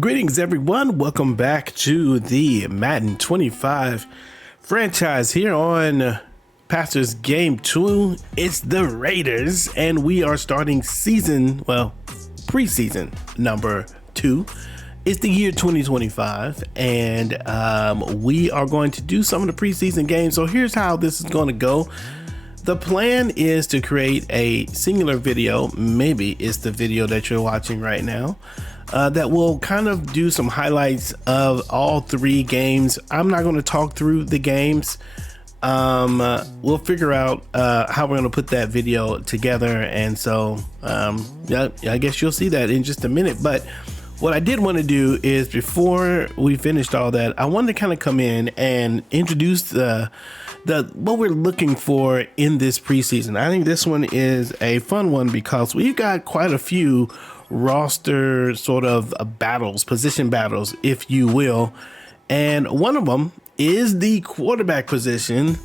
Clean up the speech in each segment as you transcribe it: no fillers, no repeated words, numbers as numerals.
Greetings everyone, welcome back to the Madden 25 franchise here on Pastors Game 2. It's the Raiders and we are starting preseason number 2. It's the year 2025 and we are going to do some of the preseason games. So here's how this is going to go. The plan is to create a singular video, maybe it's the video that you're watching right now, that will kind of do some highlights of all three games. I'm not going to talk through the games. We'll figure out how we're going to put that video together. And so yeah, I guess you'll see that in just a minute. But what I did want to do is, before we finished all that, I wanted to kind of come in and introduce what we're looking for in this preseason. I think this one is a fun one because we've got quite a few roster sort of battles, position battles, if you will. And one of them is the quarterback position.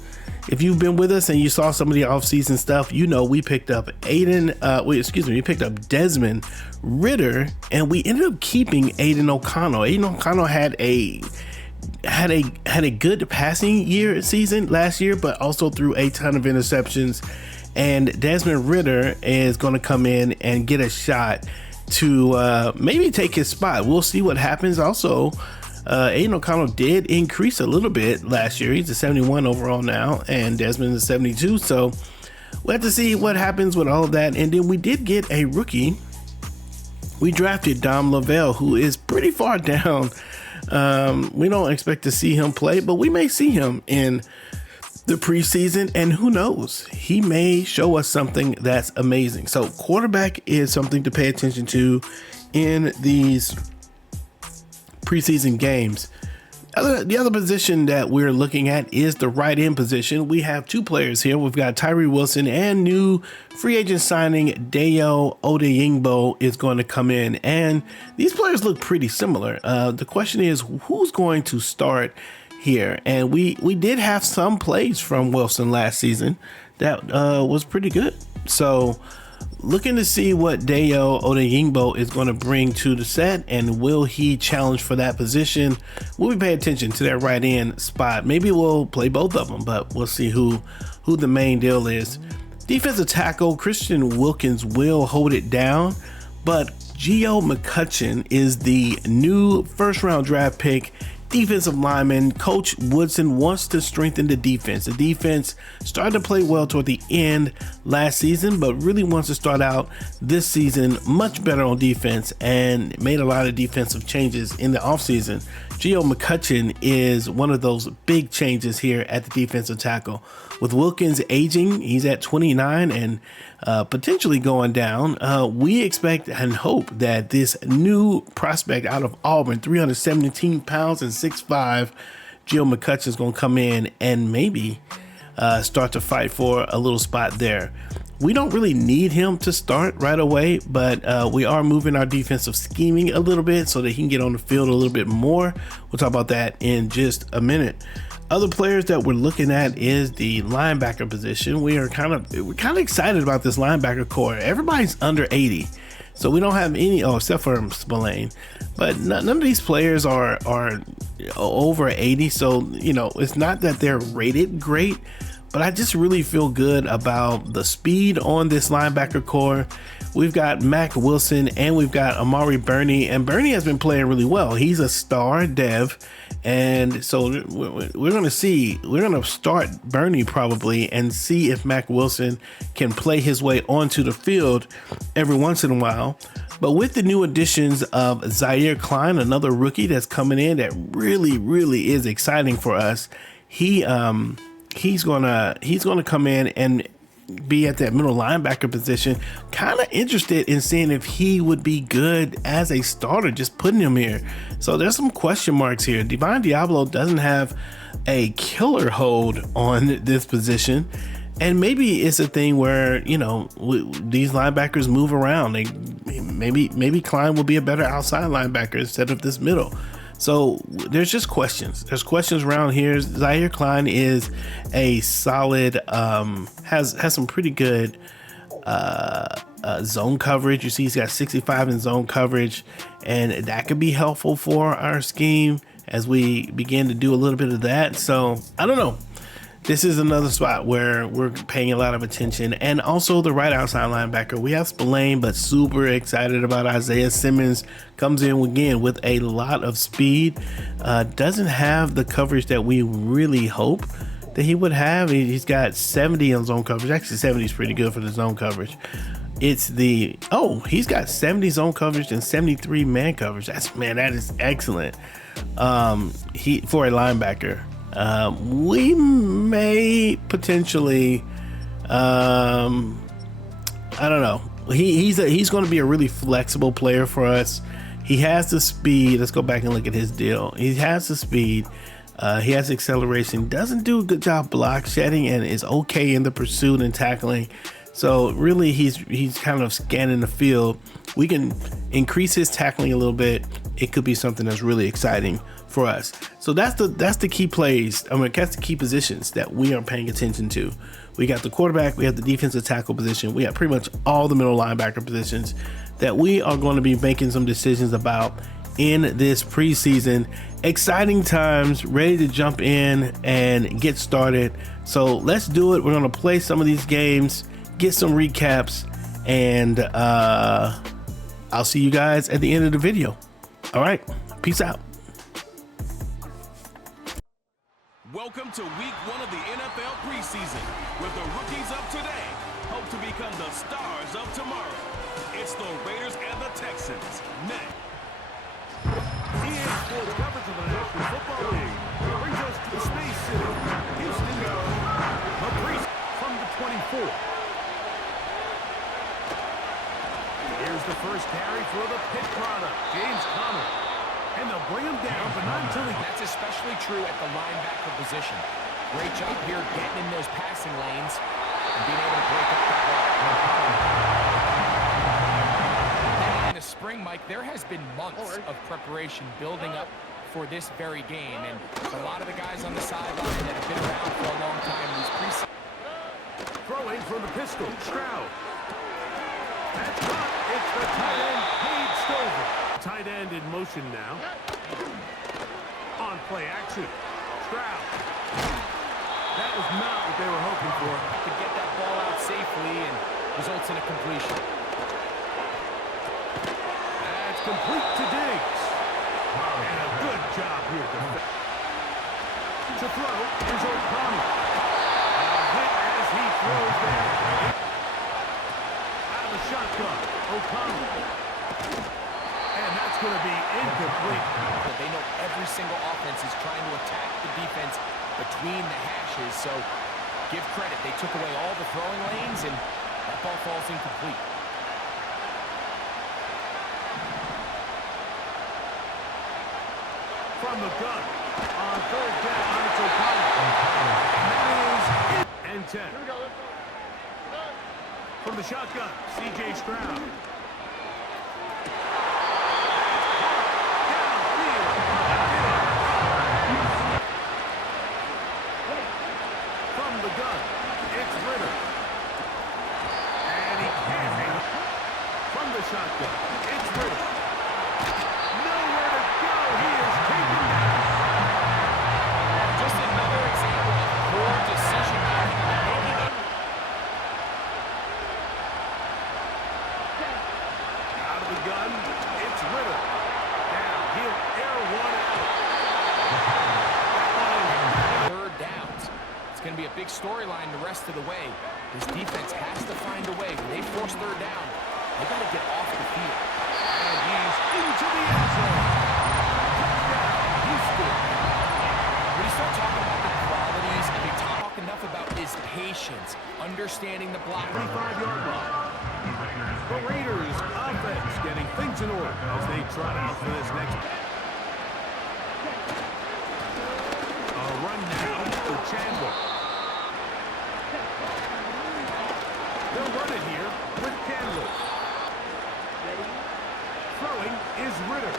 If you've been with us and you saw some of the offseason stuff, you know we picked up we picked up Desmond Ridder, and we ended up keeping Aiden O'Connell. Aiden O'Connell had a good passing season last year, but also threw a ton of interceptions. And Desmond Ridder is going to come in and get a shot to maybe take his spot. We'll see what happens. Also, Aiden O'Connell did increase a little bit last year. He's a 71 overall now, and Desmond is a 72. So we'll have to see what happens with all of that. And then we did get a rookie. We drafted Dom Lavelle, who is pretty far down. We don't expect to see him play, but we may see him in the preseason, and who knows, he may show us something that's amazing. So quarterback is something to pay attention to in these preseason games. The other position that we're looking at is the right end position. We have two players here. We've got Tyree Wilson, and new free agent signing Dayo Odeyingbo is going to come in, and these players look pretty similar. The question is, who's going to start here? And we did have some plays from Wilson last season that was pretty good. So looking to see what Dayo Odeyingbo is going to bring to the set, and will he challenge for that position? Will we pay attention to that right end spot? Maybe we'll play both of them, but we'll see who the main deal is. Defensive tackle Christian Wilkins will hold it down, but Geo McCutcheon is the new first-round draft pick defensive lineman. Coach Woodson wants to strengthen the defense. The defense started to play well toward the end last season, but really wants to start out this season much better on defense, and made a lot of defensive changes in the offseason. Geo McCutcheon is one of those big changes here at the defensive tackle. With Wilkins aging, he's at 29 and potentially going down. We expect and hope that this new prospect out of Auburn, 317 pounds and 6'5", Geo McCutcheon is going to come in and maybe start to fight for a little spot there. We don't really need him to start right away, but we are moving our defensive scheming a little bit so that he can get on the field a little bit more. We'll talk about that in just a minute. Other players that we're looking at is the linebacker position. We're kind of excited about this linebacker core. Everybody's under 80, so we don't have any, except for Spillane, but none of these players are over 80. So it's not that they're rated great, but I just really feel good about the speed on this linebacker core. We've got Mac Wilson and we've got Amari Burney, and Burney has been playing really well. He's a star dev, and so we're going to start Burney probably and see if Mac Wilson can play his way onto the field every once in a while. But with the new additions of Zaire Klein, another rookie that's coming in that really is exciting for us, he's gonna come in and be at that middle linebacker position. Kind of interested in seeing if he would be good as a starter, just putting him here. So there's some question marks here. Divine Diablo doesn't have a killer hold on this position, and maybe it's a thing where these linebackers move around. Maybe Klein will be a better outside linebacker instead of this middle. So there's just questions. There's questions around here. Zaire Klein is a solid, has some pretty good zone coverage. You see he's got 65 in zone coverage, and that could be helpful for our scheme as we begin to do a little bit of that. So I don't know. This is another spot where we're paying a lot of attention. And also the right outside linebacker. We have Spillane, but super excited about Isaiah Simmons. Comes in again with a lot of speed. Doesn't have the coverage that we really hope that he would have. He's got 70 on zone coverage. Actually, 70 is pretty good for the zone coverage. It's the, he's got 70 zone coverage and 73 man coverage. That is excellent. He for a linebacker. We may potentially, I don't know. He's going to be a really flexible player for us. He has the speed. Let's go back and look at his deal. He has the speed. He has acceleration. Doesn't do a good job block shedding, and is okay in the pursuit and tackling. So really, he's kind of scanning the field. We can increase his tackling a little bit. It could be something that's really exciting for us. So that's the key plays. That's the key positions that we are paying attention to. We got the quarterback, we have the defensive tackle position, we got pretty much all the middle linebacker positions that we are going to be making some decisions about in this preseason. Exciting times, ready to jump in and get started. So let's do it. We're going to play some of these games, get some recaps, and I'll see you guys at the end of the video. All right, peace out. Welcome to week 1 of the NFL preseason, where the rookies of today hope to become the stars of tomorrow. It's the Raiders and the Texans next. EA Sports coverage of the National Football League brings us to the Space City, Houston, the Preseason from the 24. Here's the first carry for the pit product, James Conner. And they'll bring him down, but not until That's especially true at the linebacker position. Great job here getting in those passing lanes and being able to break up the ball. In the spring, Mike, there has been months of preparation building up for this very game, and a lot of the guys on the sideline that have been around for a long time, these preseason. throwing from the pistol, Stroud. That's not, it's the tight end, Cade Stover. Tight end in motion now. On play action, Stroud. That was not what they were hoping for. To get that ball out safely and results in a completion. That's complete to Diggs. And a good job here. To throw is O'Connell. A hit as he throws there. Out of the shotgun, O'Connell. And that's going to be incomplete. They know every single offense is trying to attack the defense between the hashes, so give credit. They took away all the throwing lanes, and that ball falls incomplete. From the gun, on third down, it's O'Connell. And that is it. And 10. Here we go. From the shotgun, C.J. Stroud. From the gun, it's Ritter. And he can't hang it. From the shotgun, it's Ritter. Nowhere to go. He is taken down. Just another example of poor decision making. Out of the gun, it's Ritter. Now he'll air one out. Third downs. It's going to be a big storyline the rest of the way. This defense has to find a way. When they force third down, they got to get off the field. And he's into the end zone. Touchdown, Houston. When you start talking about the qualities and they talk enough about his patience, understanding the block. 25-yard line. The Raiders offense getting things in order as they trot out for this next. A run now for Chandler. They'll run it here with Chandler. Throwing is Ritter.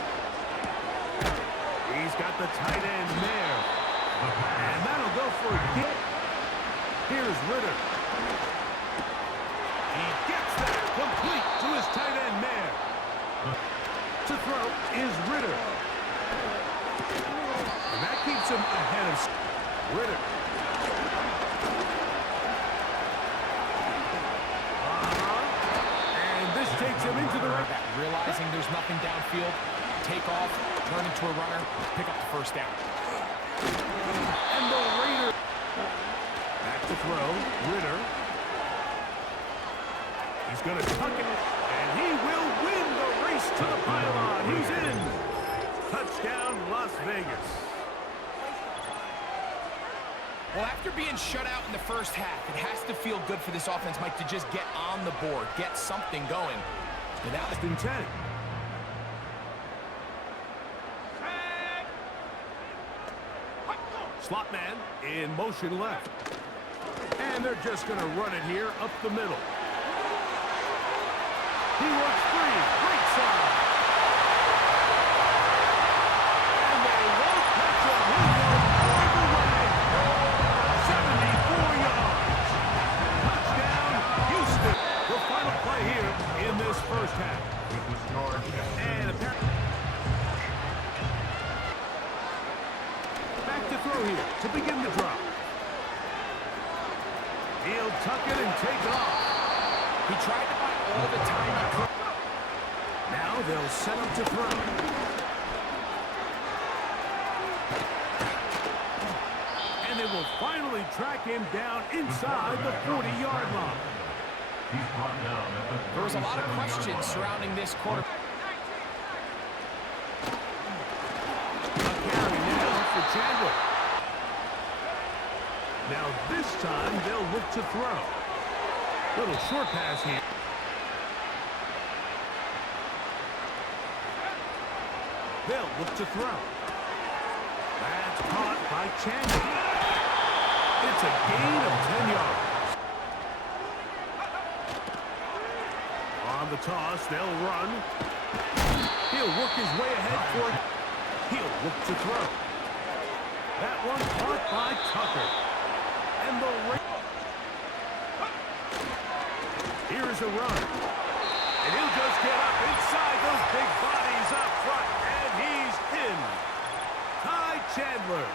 He's got the tight end there. And that'll go for a hit. Here's Ritter. He gets that complete. complete to his tight end man. To throw is Ritter. And that keeps him ahead of Ritter. And this takes him into the right. Realizing there's nothing downfield, take off, turn into a runner, pick up the first down. And the Raider. Back to throw, Ritter. He's going to tuck it, and he will win the race to the pylon. He's in. Touchdown, Las Vegas. Well, after being shut out in the first half, it has to feel good for this offense, Mike, to just get on the board, get something going. And that was in 10. Slot man in motion left. And they're just going to run it here up the middle. He works free. Great side. And they won't catch him. He goes all the way. 74 yards. Touchdown, Houston. The final play here in this first half. And apparently back to throw here to begin the drop. He'll tuck it and take off. he tried to buy all the time he could. Now they'll set up to throw. And they will finally track him down inside the 40-yard line. There was a lot of questions surrounding this quarter. A carry now for Chandler. Now this time they'll look to throw. Little short pass here. They'll look to throw. That's caught by Chandler. It's a gain of 10 yards. On the toss, they'll run. He'll work his way ahead for it. He'll look to throw. That one caught by Tucker. And the here's a run. And he'll just get up inside those big bodies up front. And he's in. Ty Chandler.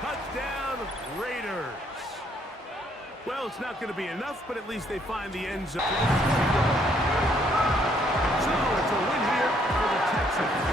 Touchdown, Raiders. Well, it's not going to be enough, but at least they find the end zone. So it's a win here for the Texans.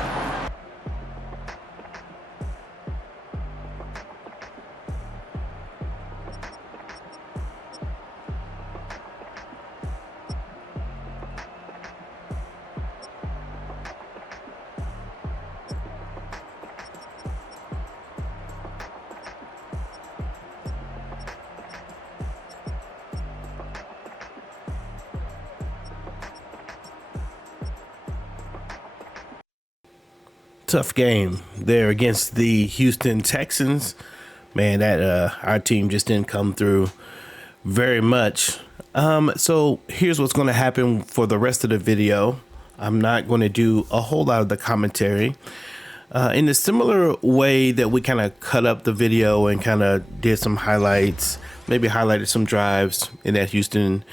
Tough game there against the Houston Texans. Man, that our team just didn't come through very much. So here's what's going to happen for the rest of the video. I'm not going to do a whole lot of the commentary. In a similar way that we kind of cut up the video and kind of did some highlights, maybe highlighted some drives in that Houston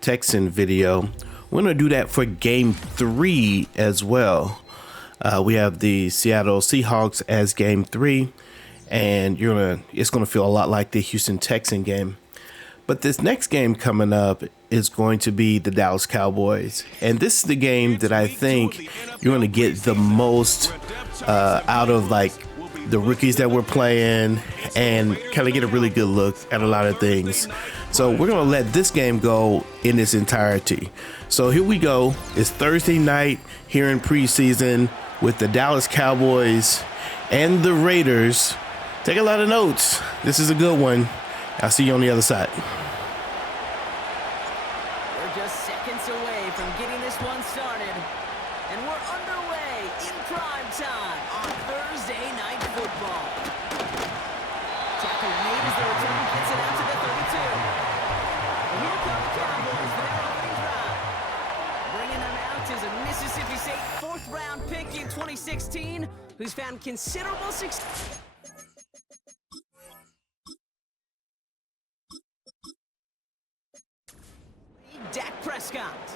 Texan video, we're going to do that for game 3 as well. We have the Seattle Seahawks as game 3, and it's gonna feel a lot like the Houston Texan game. But this next game coming up is going to be the Dallas Cowboys, and this is the game that I think you're gonna get the most out of, like, the rookies that we're playing, and kind of get a really good look at a lot of things. So we're gonna let this game go in its entirety. So here we go. It's Thursday night here in preseason with the Dallas Cowboys and the Raiders. Take a lot of notes. This is a good one. I'll see you on the other side. We're just seconds away from getting this one started. And we're underway in prime time on Thursday Night Football. Tackle made as the return gets it out to the 32. And here come the Cowboys for their opening drive. Bringing them out is a Mississippi State 4th-round pick in 2016 who's found considerable success. Dak Prescott.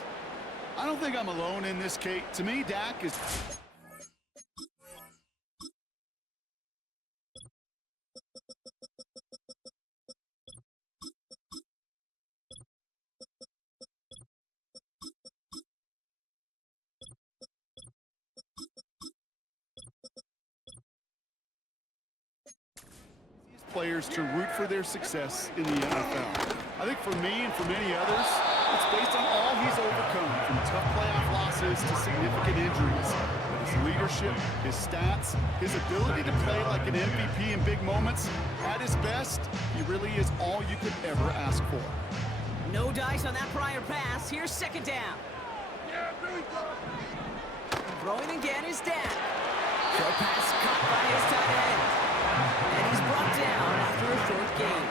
think I'm alone in this, Kate. To me, Dak is... players to root for their success in the NFL. I think for me and for many others, it's based on all he's overcome, from tough playoff losses to significant injuries. But his leadership, his stats, his ability to play like an MVP in big moments, at his best, he really is all you could ever ask for. No dice on that prior pass. Here's second down. Throwing again is Dak. Throw pass caught by his tight end. And he's brought down after a short gain.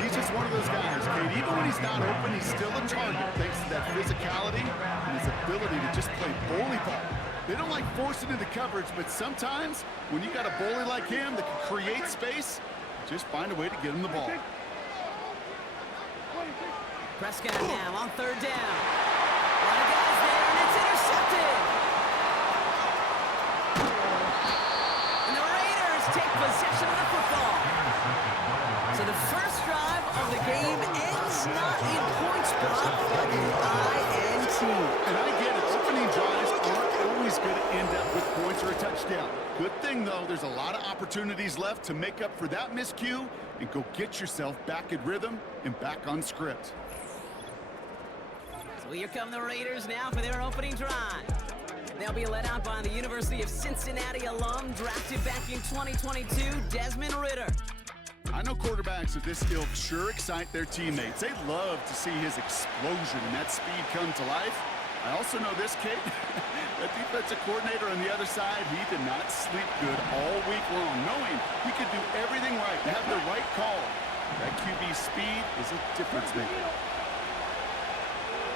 He's just one of those guys, Kate. Even when he's not open, he's still a target thanks to that physicality and his ability to just play bully ball. They don't like forcing into coverage, but sometimes when you got a bully like him that can create space, just find a way to get him the ball. Prescott now on third down. A lot of guys there, and it's intercepted. And the Raiders take possession of the football. So the first drive of the game ends not in points, but in INT. And I get it. Opening drives aren't always going to end up with points or a touchdown. Good thing, though, there's a lot of opportunities left to make up for that miscue and go get yourself back in rhythm and back on script. So here come the Raiders now for their opening drive. They'll be led out by the University of Cincinnati alum, drafted back in 2022, Desmond Ridder. I know quarterbacks of this ilk sure excite their teammates. They love to see his explosion and that speed come to life. I also know this, Kate, that defensive coordinator on the other side, he did not sleep good all week long, knowing he could do everything right, have the right call. That QB speed is a difference maker.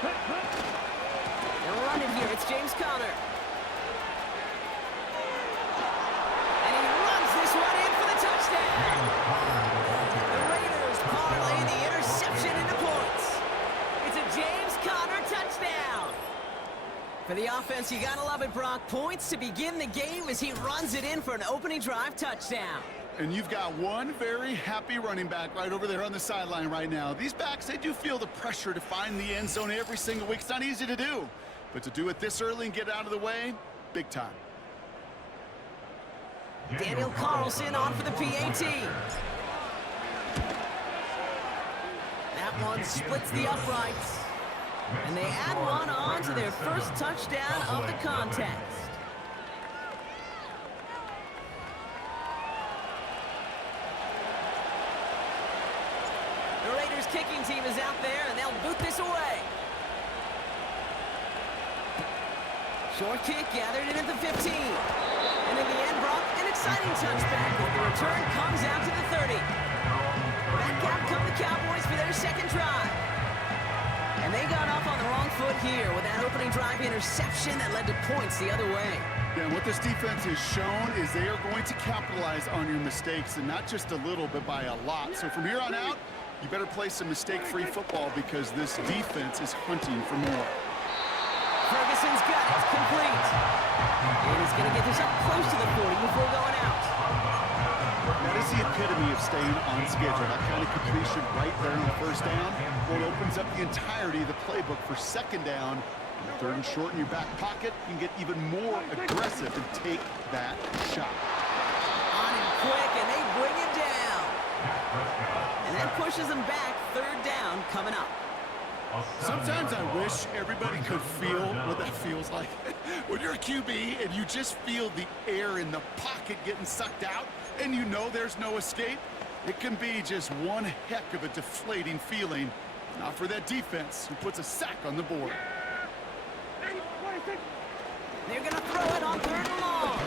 They'll run it here. It's James Conner. And he runs this one in for the touchdown. The Raiders parlay the interception into points. It's a James Conner touchdown. For the offense, you gotta love it, Brock. Points to begin the game as he runs it in for an opening drive touchdown. And you've got one very happy running back right over there on the sideline right now. These backs, they do feel the pressure to find the end zone every single week. It's not easy to do, but to do it this early and get out of the way, big time. Daniel Carlson on for the PAT. That one splits the uprights. And they add one on to their first touchdown of the contest. The Raiders kicking team is out there, and they'll boot this away. Short kick gathered in at the 15. And in the end, Brock, an exciting touchback as the return comes out to the 30. Back out come the Cowboys for their second drive. And they got off on the wrong foot here with that opening drive interception that led to points the other way. Yeah, and what this defense has shown is they are going to capitalize on your mistakes, and not just a little, but by a lot. So from here on out, you better play some mistake-free football because this defense is hunting for more. Ferguson's got it. It's complete. And he's going to get this up close to the 40 before going out. That is the epitome of staying on schedule. That kind of completion right there on first down. Well, it opens up the entirety of the playbook for second down. And third and short in your back pocket, you can get even more aggressive and take that shot. On him quick, and they bring him down. And that pushes him back. Third down coming up. Sometimes I wish everybody could feel what that feels like. When you're a QB and you just feel the air in the pocket getting sucked out and you know there's no escape, it can be just one heck of a deflating feeling. Not for that defense who puts a sack on the board. They're going to throw it on third and long.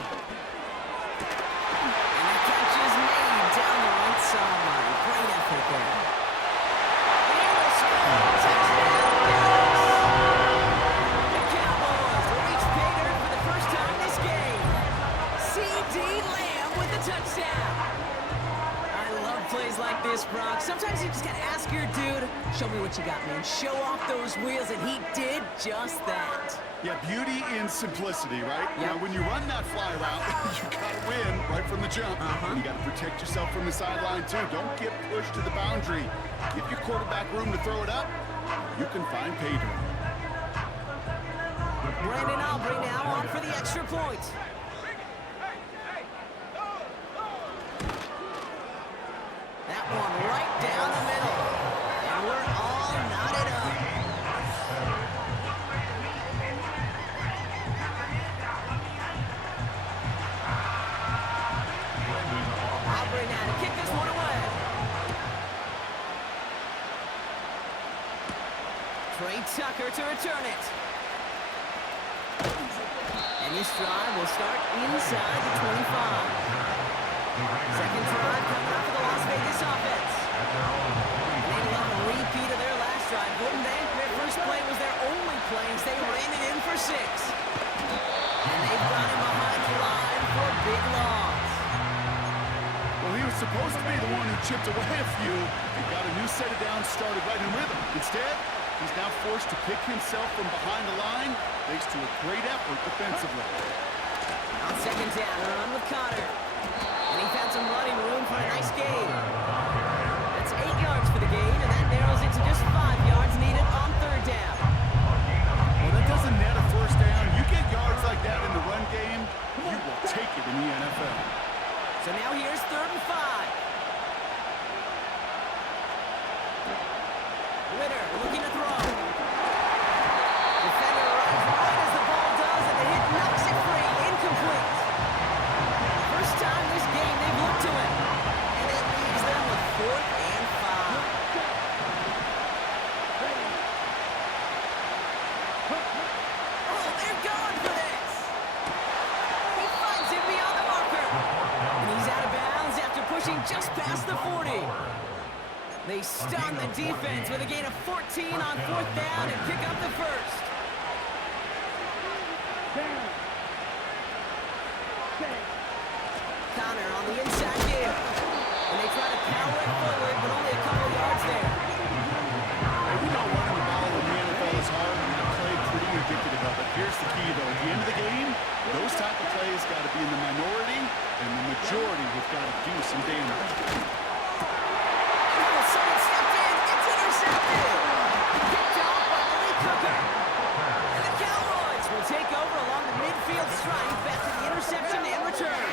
And the catch is made down the right sideline. Great effort there. this, Brock. Sometimes you just gotta ask your dude, show me what you got, man. Show off those wheels, and he did just that. Yeah, beauty in simplicity, right? Yep. Now, when you run that fly route, you gotta win right from the jump. And you gotta protect yourself from the sideline, too. Don't get pushed to the boundary. Give your quarterback room to throw it up. You can find pay dirt. Brandon Aubrey now on for the extra point. That one right down the middle. And we're all knotted up. Aubrey now to kick this one away. Trey Tucker to return it. And this drive will start inside the 25. Second drive coming up for the Las Vegas offense. And they'd love a repeat of their last drive, wouldn't they? Their first play was their only play as they ran it in for 6. And they've got him behind the line for a big loss. Well, he was supposed to be the one who chipped away a few and got a new set of downs started right in rhythm. Instead, he's now forced to pick himself from behind the line thanks to a great effort defensively. On second down, a run with Connor. And he found some running room for a nice gain. That's 8 yards for the gain, and that narrows it to just 5 yards needed on third down. Well, that doesn't net a first down. You get yards like that in the run game, you will take it in the NFL. So now here's 3rd and 5. Ritter looking to throw. Defender runs right as the ball does, and the hit knocks it free. Incomplete. First time this game they've looked to him. And that leaves them with 4th and 5. Oh, they're going for this. He finds him beyond the marker. And he's out of bounds after pushing just past the 40. They stun the defense with a gain of 14 on 4th down and pick up the first. Connor on the inside give. And they try to power it forward, but only a couple yards there. Hey, we know running the ball in the NFL is hard, and the play pretty indicative of it. Here's the key, though. At the end of the game, those type of plays got to be in the minority, and the majority have got to do some damage. Someone stepped in. It's intercepted. Picked off by Lee Cooker. And the Cowboys will take over along the midfield stripe after the interception and return.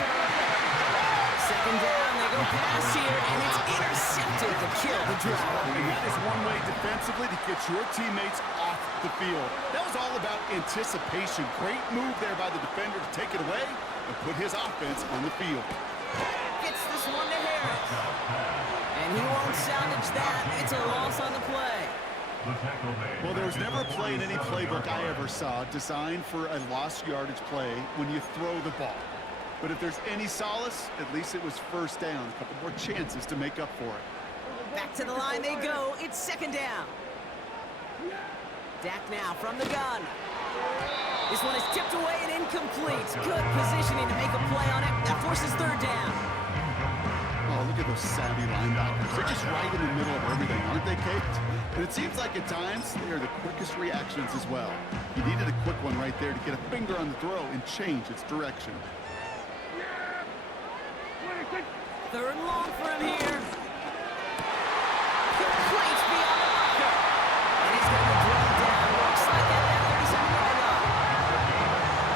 Second down, they go pass here, and it's intercepted to kill the drive. And that is one way defensively to get your teammates off the field. That was all about anticipation. Great move there by the defender to take it away and put his offense on the field. Gets this one to Harris. And he won't salvage that. It's a loss on the play. Well, there was never a play in any playbook I ever saw designed for a lost yardage play when you throw the ball. But if there's any solace, at least it was first down. A couple more chances to make up for it. Back to the line they go. It's second down. Dak now from the gun. This one is tipped away and incomplete. Good positioning to make a play on it. That forces third down. Oh, look at those savvy linebackers. They're just right in the middle of everything, aren't they, Kate? And it seems like at times they are the quickest reactions as well. He needed a quick one right there to get a finger on the throw and change its direction. Third and long for him here. Complete beyond the marker. And he's going to be dragged down. Looks like at that 37-yard line.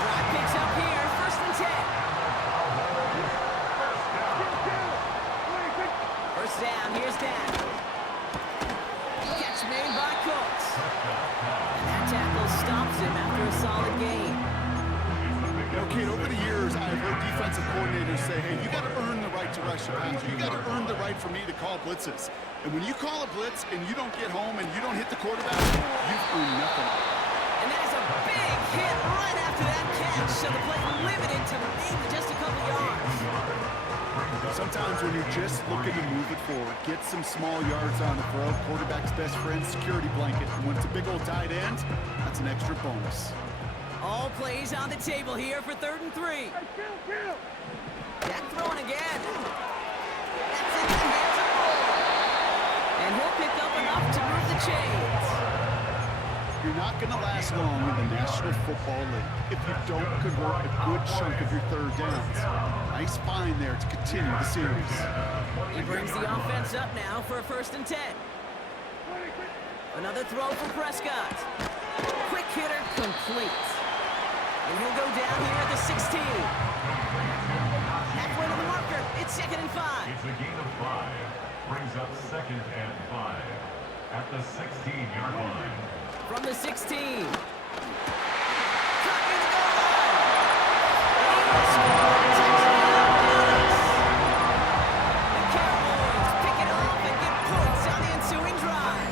Drive picks up here. 1st and 10. First down. Here's Dan. Catch made by Cooks. And that tackle stops him after a solid gain. You know, Kate, over the years, I've heard defensive coordinators say, hey, you got to earn the right to rush your passer. You got to earn the right for me to call blitzes. And when you call a blitz and you don't get home and you don't hit the quarterback, you've earned nothing. And that is a big hit right after that catch. So the play limited to maybe just a couple yards. Sometimes when you're just looking to move it forward, get some small yards on the throw, quarterback's best friend, security blanket. And when it's a big old tight end, that's an extra bonus. All plays on the table here for 3rd and 3. Dak throwing again. That's in the hands of Moore. And he'll pick up enough to move the chains. You're not going to last long in the National Football League if you don't convert a good chunk of your third downs. Nice find there to continue the series. He brings the offense up now for a 1st and 10. Another throw for Prescott. Quick hitter complete. And he'll go down here at the 16. Halfway to the marker. It's 2nd and 5. It's a gain of 5. Brings up 2nd and 5 at the 16-yard line. From the 16. Cut near the goal line. And score. Touchdown. The Cowboys pick it off and get points on the ensuing drive.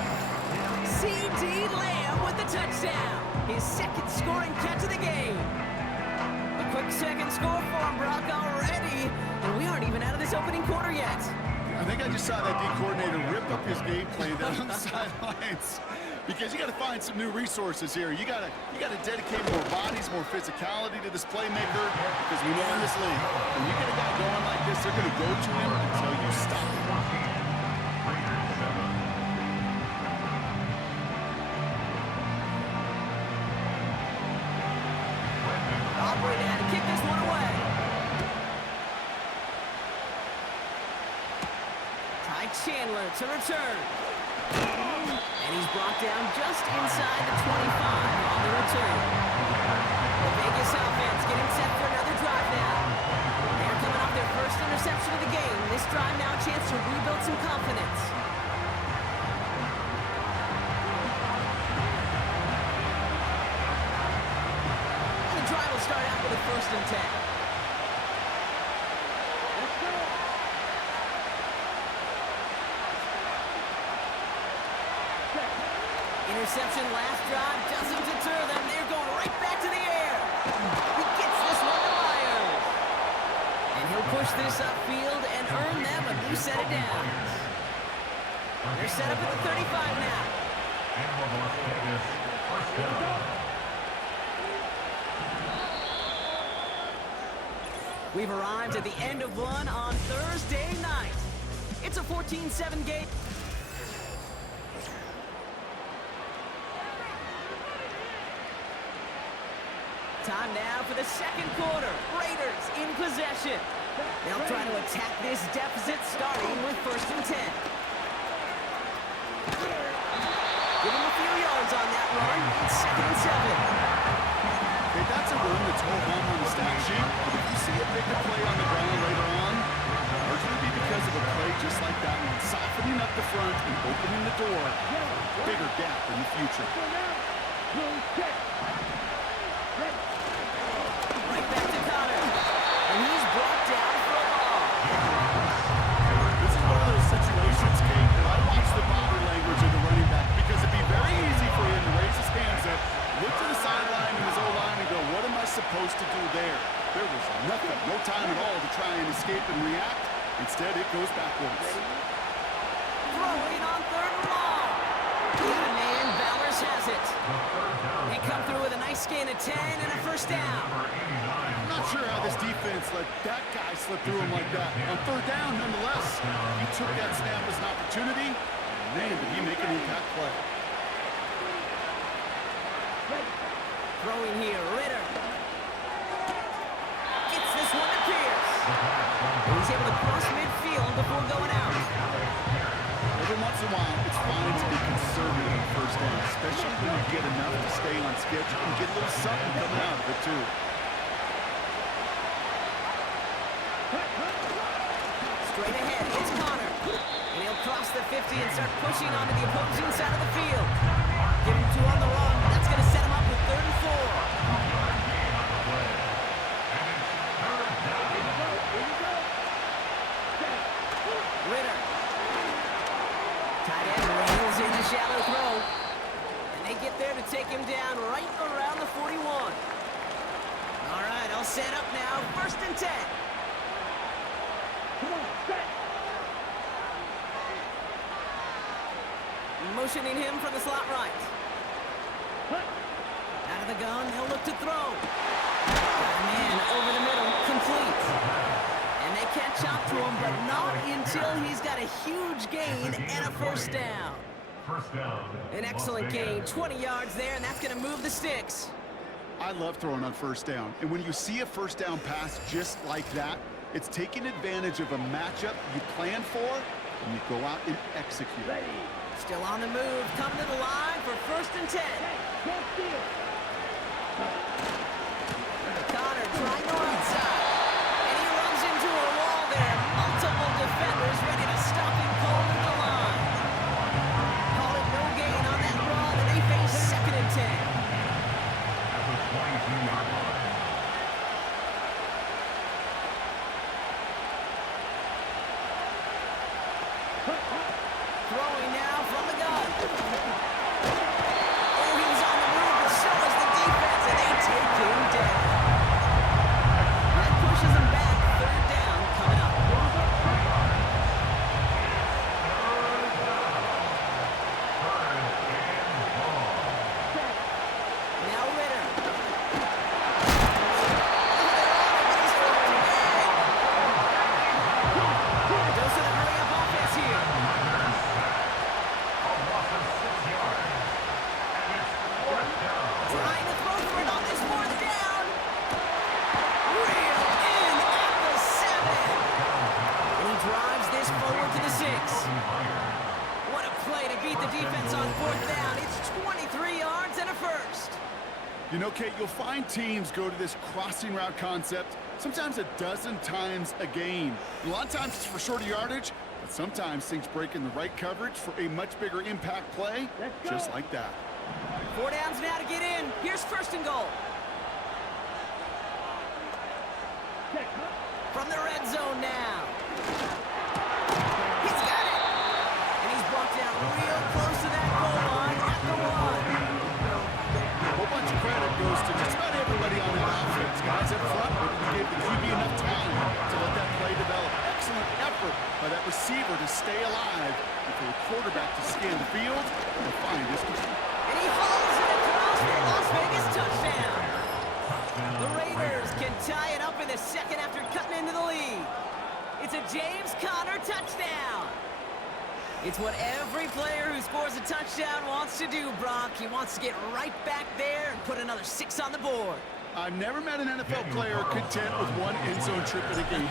C.D. Lamb with the touchdown. His 2nd scoring catch of the game. A quick 2nd score for him, Brock, already. And we aren't even out of this opening quarter yet. I think I just saw that D coordinator rip up his game plan down on the sidelines. Because you got to find some new resources here. You got to dedicate more bodies, more physicality to this playmaker. Because we know in this league, when you get a guy going like this, they're going to go to him until you stop him. Aubrey had to kick this one away. Ty Chandler to return. And he's brought down just inside the 25 on the return. The Vegas offense getting set for another drive now. They're coming off their 1st interception of the game. This drive now a chance to rebuild some confidence. And the drive will start out with a 1st and 10. Interception last drive doesn't deter them. They're going right back to the air. He gets this one to Myers. And he'll push this upfield and earn them a new set of downs. They're set up at the 35 now. We've arrived at the end of one on Thursday night. It's a 14-7 game. Time now for the 2nd quarter. Raiders in possession. They'll try to attack this deficit starting with 1st and 10. Give him a few yards on that run. It's 2nd and 7. Okay, that's a run that's hold on the stat sheet. But if you see a bigger play on the ground later on, largely be because of a play just like that one, softening up the front and opening the door. Bigger gap in the future. Right back to Connor. And he's brought down for a ball. This is one of those situations, Kate, where I watch the body language of the running back because it'd be very easy for him to raise his hands up, look to the sideline in his O-line and go, what am I supposed to do there? There was nothing, no time at all to try and escape and react. Instead, it goes backwards. Throwing on 3rd and long. Man, Bowers has it. They come through with a nice gain of 10 and a 1st down. I'm not sure how this defense let that guy slip through him like that. On 3rd down, nonetheless, he took that snap as an opportunity. Man, did he make an impact play. Throwing here, Ritter. Gets this one to Pierce. He's able to cross midfield before going out. Every once in a while, it's fine to be conservative on 1st down, especially when you get enough to stay on schedule and get a little something coming out of it, too. Straight ahead, it's Connor. And he'll cross the 50 and start pushing onto the opposing side of the field. Give him 2 on the run. That's going to set him up with 3rd and 4. Ritter. Tight end rails in the shallow throw. And they get there to take him down right around the 41. All right, all set up now. 1st and 10. Motioning him from the slot right. Out of the gun, he'll look to throw. Man, over the middle, complete. And they catch up to him, but not until he's got a huge gain and a first down. First down. An excellent gain, 20 yards there, and that's going to move the sticks. I love throwing on first down. And when you see a first down pass just like that, it's taking advantage of a matchup you plan for, and you go out and execute. Still on the move, coming to the line for 1st and 10. Connor trying to outside, and he runs into a wall there. Multiple defenders ready to stop him cold in the line. Call it no gain on that run, and they face 2nd and 10. At the 22-yard line. Throwing now from the gun. Oh, he was on the move, but so is the defense, and they take him down. That pushes him back. 3rd down coming up. Now Ritter. A dose of the hurry-up offense here. Trying to throw for it on this 4th down. Reel in at the 7. And he drives this forward to the 6. What a play to beat the defense on 4th down. It's 23 yards and a first. You know, Kate, you'll find teams go to this crossing route concept sometimes a dozen times a game. A lot of times it's for shorter yardage, but sometimes things break in the right coverage for a much bigger impact play, just like that. 4 downs now to get in. Here's 1st and goal. From the red zone now. He's got it. And he's brought down real close to that goal line at the 1. A whole bunch of credit goes to just about everybody on that offense. Guys up front, who gave the QB enough time to let that play develop. Excellent effort by that receiver to stay alive and for the quarterback to scan the field and find his receiver. And he hauls it across for a Las Vegas touchdown. The Raiders can tie it up in the 2nd after cutting into the lead. It's a James Conner touchdown. It's what every player who scores a touchdown wants to do, Brock. He wants to get right back there and put another 6 on the board. I've never met an NFL player content with one end zone trip in a game.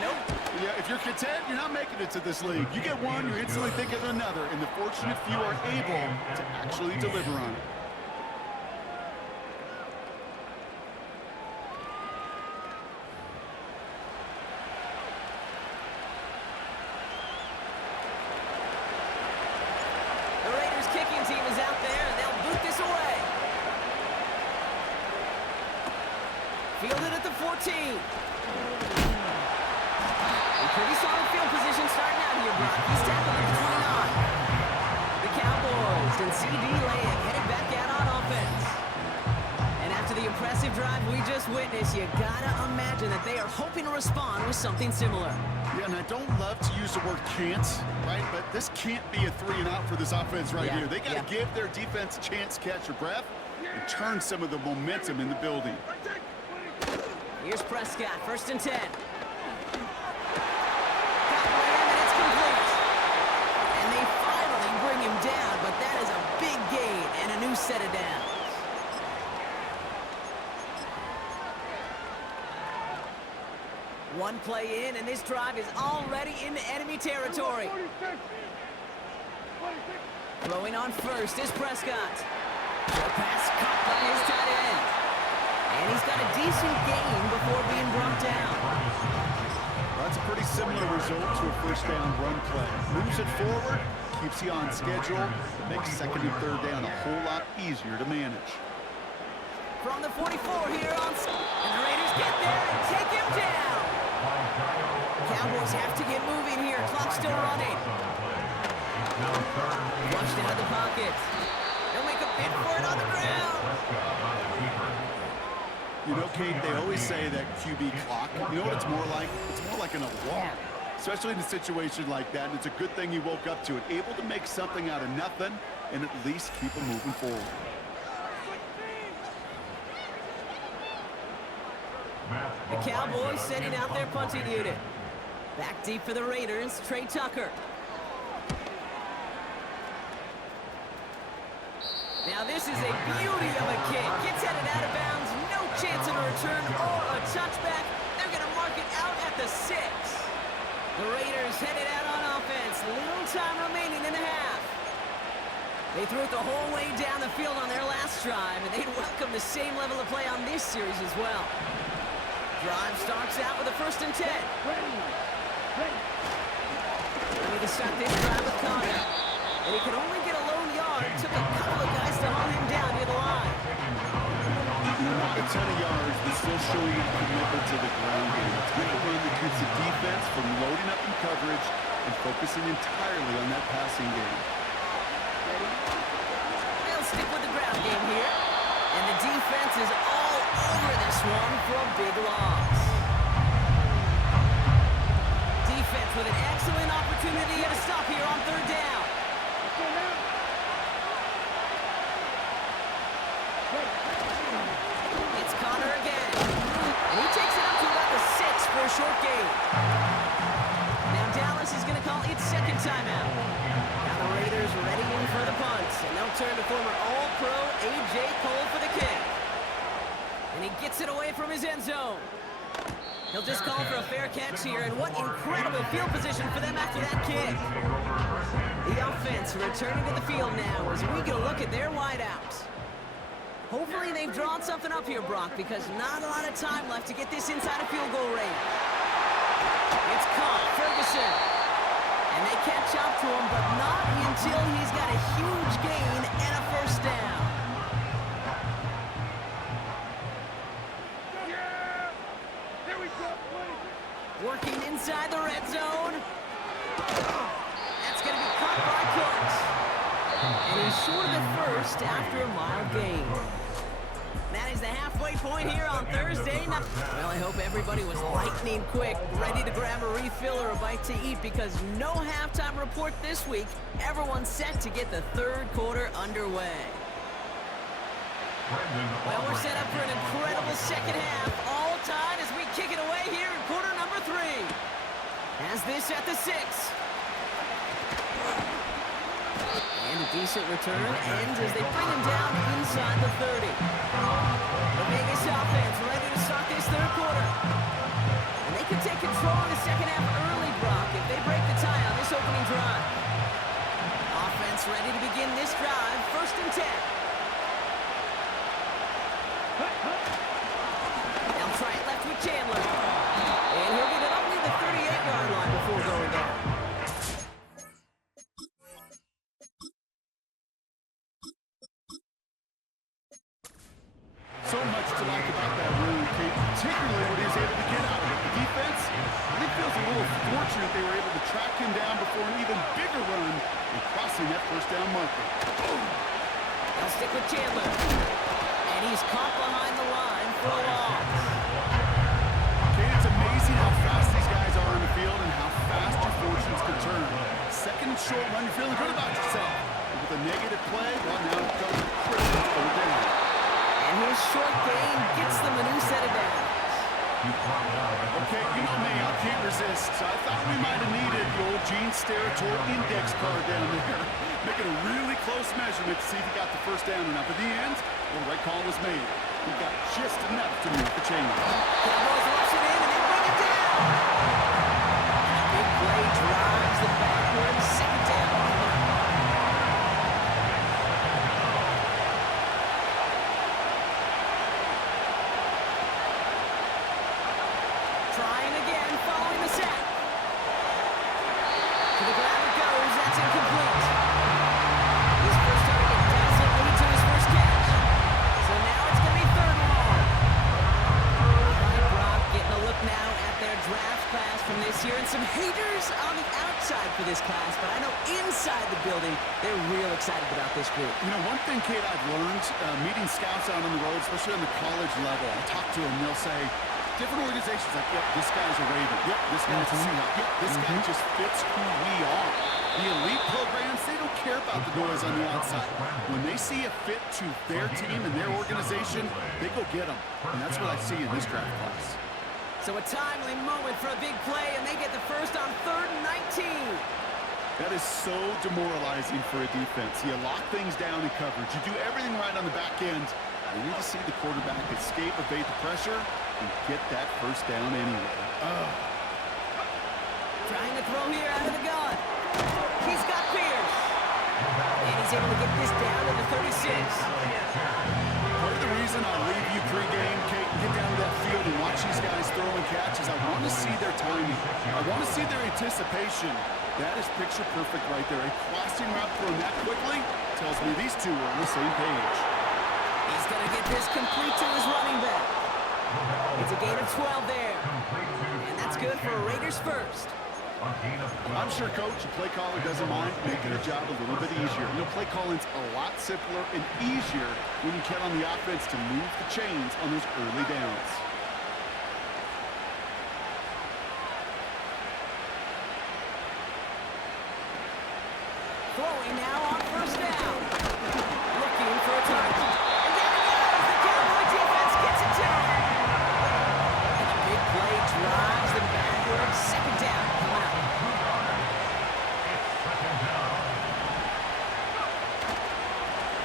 Nope. Yeah, if you're content, you're not making it to this league. You get one, you're instantly thinking of another, and the fortunate few are able to actually deliver on it. The Raiders kicking team is out there, and they'll boot this away. Fielded at the 14. Pretty solid field position starting out here, Brock. He's tackled at the 29. The Cowboys and CD Lamb headed back out on offense. And after the impressive drive we just witnessed, you gotta imagine that they are hoping to respond with something similar. Yeah, and I don't love to use the word can't, right? But this can't be a 3-and-out for this offense right here. They got to give their defense a chance to catch their breath and turn some of the momentum in the building. Here's Prescott, 1st and 10. And it's complete. And they finally bring him down, but that is a big gain and a new set of downs. One play in, and this drive is already into enemy territory. Throwing on 1st is Prescott. The pass caught by his tight end. And he's got a decent gain before being brought down. That's a pretty similar result to a 1st down run play. Moves it forward, keeps you on schedule, makes 2nd and 3rd down a whole lot easier to manage. From the 44 here on... And the Raiders get there and take him down. Cowboys have to get moving here. Clock's still running. Flushed out of the pocket. They'll make a bid for it on the ground. You know, Kate, they always say that QB clock, you know what it's more like? It's more like an alarm, especially in a situation like that. And it's a good thing he woke up to it, able to make something out of nothing and at least keep him moving forward. The Cowboys sending out their punting unit. Back deep for the Raiders, Trey Tucker. Now this is a beauty of a kick. Gets headed out of bounds. No chance of a return or a touchback. They're going to mark it out at the 6. The Raiders headed out on offense. Little time remaining in the half. They threw it the whole way down the field on their last drive, and they'd welcome the same level of play on this series as well. Drive starts out with a 1st and 10. Ready to start this drive with Connor. And he could only get a lone yard. Took a couple of guys to hold him down near the line. Not a ton of yards, but still showing a commitment to the ground game. A type of run that keeps the defense from loading up in coverage and focusing entirely on that passing game. They'll stick with the ground game here. And the defense is all over this one for a big loss. Defense with an excellent opportunity to stop here on 3rd down. It's Connor again. And he takes it up to about the 6 for a short gain. Now Dallas is going to call its 2nd timeout. Now the Raiders ready in for the punts. And they'll turn to former All-Pro A.J. Cole for the kick. And he gets it away from his end zone. He'll just call for a fair catch here, and what incredible field position for them after that kick. The offense returning to the field now as we get a look at their wideouts. Hopefully they've drawn something up here, Brock, because not a lot of time left to get this inside a field goal range. It's caught, Ferguson. And they catch up to him, but not until he's got a huge gain and a 1st down. Working inside the red zone. That's going to be caught by Cooks. And he's short of it 1st after a mild gain. That is the halfway point here on Thursday night. Well, I hope everybody was lightning quick, ready to grab a refill or a bite to eat, because no halftime report this week. Everyone's set to get the 3rd quarter underway. Well, we're set up for an incredible 2nd half. All tied as we kick it away here in quarter number 3. Has this at the 6. And a decent return ends as they bring him down inside the 30. The Vegas offense ready to start this 3rd quarter. And they could take control in the 2nd half early, Brock, if they break the tie on this opening drive. Offense ready to begin this drive, 1st and 10. They'll try it left with Chandler. And he'll get it up near the 38-yard line before going down. So much to like about that run, Kate, particularly what he was able to get out of it. The defense, I think, feels a little fortunate they were able to track him down before an even bigger run and crossing that 1st down marker. They'll stick with Chandler. And he's caught behind the line for a loss. Kate, it's amazing how fast these guys are on the field and how fast your fortunes can turn. 2nd and short run, you're feeling good about yourself. And with a negative play, well, now it becomes a critical third down. And his short gain gets them a new set of downs. Okay, you know me, I can't resist. So I thought we might have needed the old Gene Steratore index card down there. Making a really close measurement to see if he got the 1st down or not. But in the end, well, the right call was made. He got just enough to move the chain. Cowboys rush it in and they bring it down. Big play drives the backwards 2nd down. Trying again, following the sack. To the ground it goes. That's incomplete. His 1st target doesn't lead to his 1st catch. So now it's going to be 3rd and long. All right, Brock getting a look now at their draft class from this year. And some haters on the outside for this class. But I know inside the building, they're real excited about this group. You know, one thing, Kate, I've learned meeting scouts out on the road, especially on the college level, I talk to them, they'll say, different organizations like, yep, this guy's a Raven. Yep, this guy's a Seahawks. Yep, this guy just fits who we are. The elite programs, they don't care about the noise on the outside. When they see a fit to their team and their organization, they go get them. And that's what I see in this draft class. So a timely moment for a big play, and they get the 1st on 3rd and 19. That is so demoralizing for a defense. You lock things down in coverage. You do everything right on the back end. You need to see the quarterback escape, evade the pressure, and get that first down anyway. Trying to throw here out of the gun. He's got Pierce. And he's able to get this down to the 36. Part of the reason I leave you pregame, Kate, and get down to that field and watch these guys throw and catch is I want to see their timing. I want to see their anticipation. That is picture perfect right there. A crossing route thrown that quickly tells me these two are on the same page. He's going to get this complete to his running back. It's a gain of 12 there. And that's good for a Raiders first. I'm sure Coach, the play caller doesn't mind making their job a little bit easier. You know, play calling's a lot simpler and easier when you count on the offense to move the chains on those early downs. Throwing now on first down. Looking for a target. And there he goes. The Cowboy defense gets it to him. And the big play drives them backwards. Second down coming up.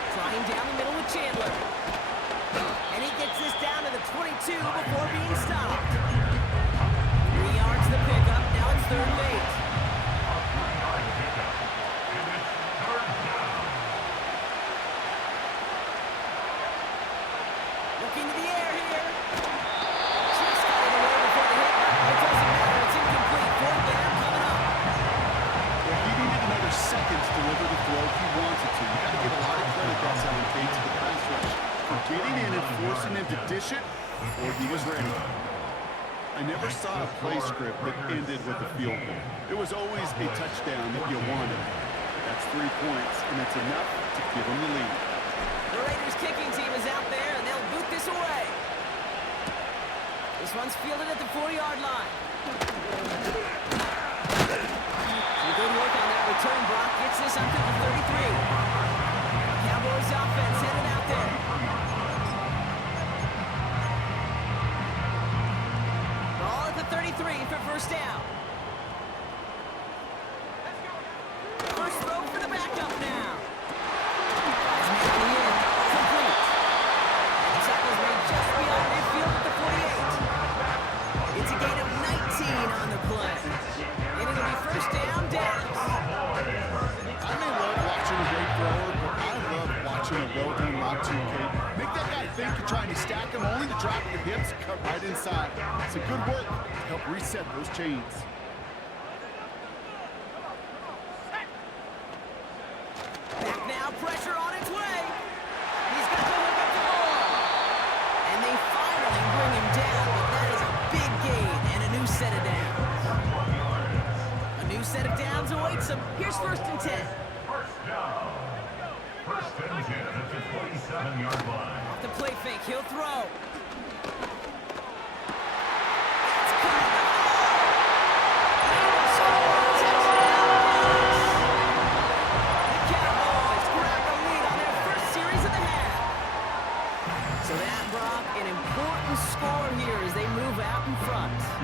Trying down the middle with Chandler. And he gets this down to the 22 before being stopped. 3 yards the pickup. Now it's 3rd and 8. Looking to the air here. Just got it away before the hit. It doesn't matter. It's incomplete. 4th down coming up. Well, he needed another second to deliver the throw if he wanted to. You got to give a lot of credit that time Kate to the pass rush for getting in and forcing him to dish it before he was ready. I never saw a play script that ended with a field goal. It was always a touchdown that you wanted. That's 3 points, and it's enough to give them the lead. The Raiders kicking team is out there, and they'll boot this away. This one's fielded at the 4-yard line. Some good work on that return. Brock gets this up to the 33. Cowboys offense headed out there. Ball at the 33 for first down. First throw for the backup now. It's a gain of 19 on the play. And it'll be first down, Dallas. I may love watching a great thrower, but I love watching a well-done route to Kate. Make that guy think you're trying to stack him, only to drop your hips, cut right inside. It's a good work to help reset those chains. Back now, pressure on its way. He's got to hook up the ball. And they finally bring him down, but that is a big gain and a new set of downs. A new set of downs awaits him. Here's 1st and 10. First down. 1st and 10 at the 27-yard line. Off the play fake, he'll throw.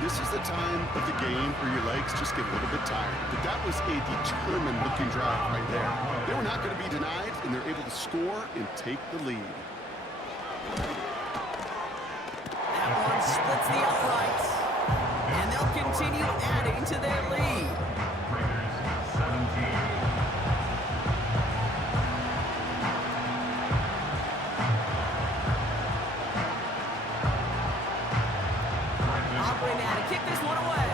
This is the time of the game where your legs just get a little bit tired. But that was a determined-looking drive right there. They were not going to be denied, and they're able to score and take the lead. That one splits the uprights, and they'll continue adding to their lead. Raiders 17. Now to kick this one away.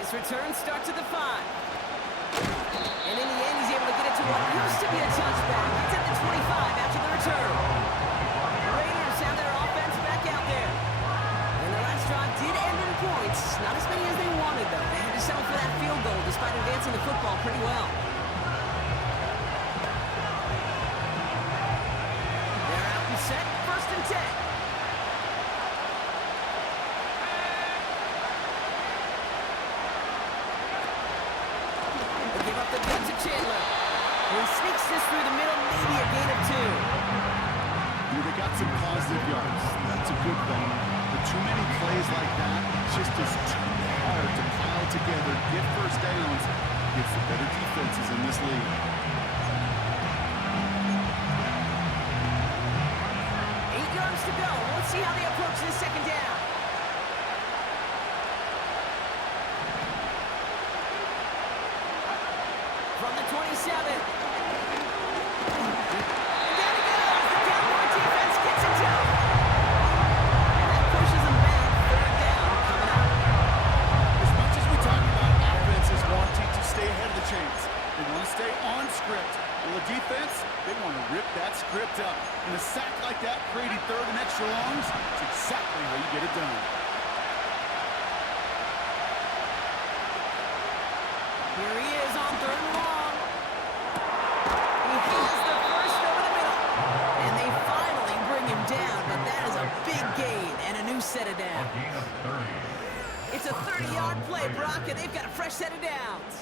This return starts at the 5. And in the end, he's able to get it to what used to be a touchback. It's at the 25 after the return. The Raiders have their offense back out there. And the last drive did end in points. Not as many as they wanted, though. They had to settle for that field goal despite advancing the football pretty well. They're out and set. 1st and 10. They give up the gun to Chandler. And he sneaks this through the middle, maybe a gain of 2. They got some positive yards. That's a good thing. But too many plays like that just is too hard to pile together, get first downs against the better defenses in this league. 8 yards to go. Let's see how they approach this second down. From the 27. Defense, they want to rip that script up. And a sack like that, creating third and extra longs, is exactly how you get it done. Here he is on third and long. He has the first over the middle. And they finally bring him down, but that is a big gain and a new set of downs. It's a 30-yard play, Brock, and they've got a fresh set of downs.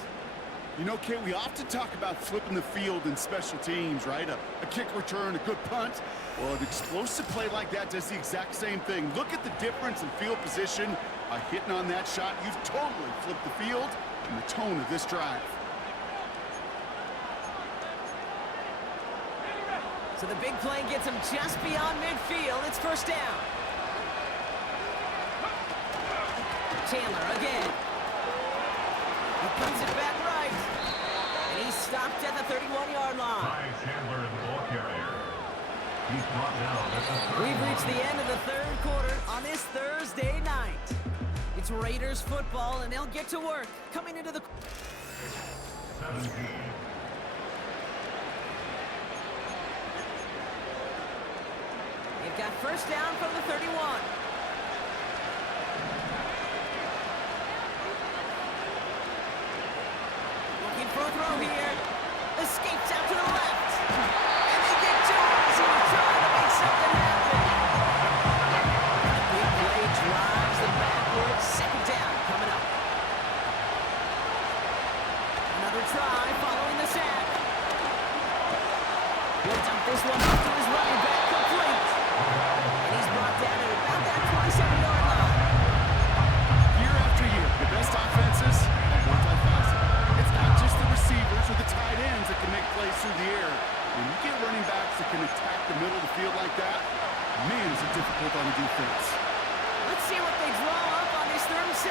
You know, Kate, we often talk about flipping the field in special teams, right? A kick return, a good punt. Well, an explosive play like that does the exact same thing. Look at the difference in field position. By hitting on that shot, you've totally flipped the field and the tone of this drive. So the big play gets him just beyond midfield. It's first down. Chandler again. He puts it back right. And he's stopped at the 31-yard line. Chandler in the ball carrier. He's brought down at the We've reached the end of the third quarter on this Thursday night. It's Raiders football, and they'll get to work coming into the... 17. They've got first down from the 31. Looking for a throw here. Escapes out to the left. And they get Jones, who is trying to make something happen. And the big play drives them backwards. Second down coming up. Another try following the sack. He'll dump this one off to his running back, complete. And he's brought down at about that 27-yard line. Year after year, the best offenses are multifaceted. It's not just the receivers or the tight ends that can make plays through the air. When you get running backs that can attack the middle of the field like that, man, is it difficult on the defense. Let's see what they draw up on this 3rd and 7.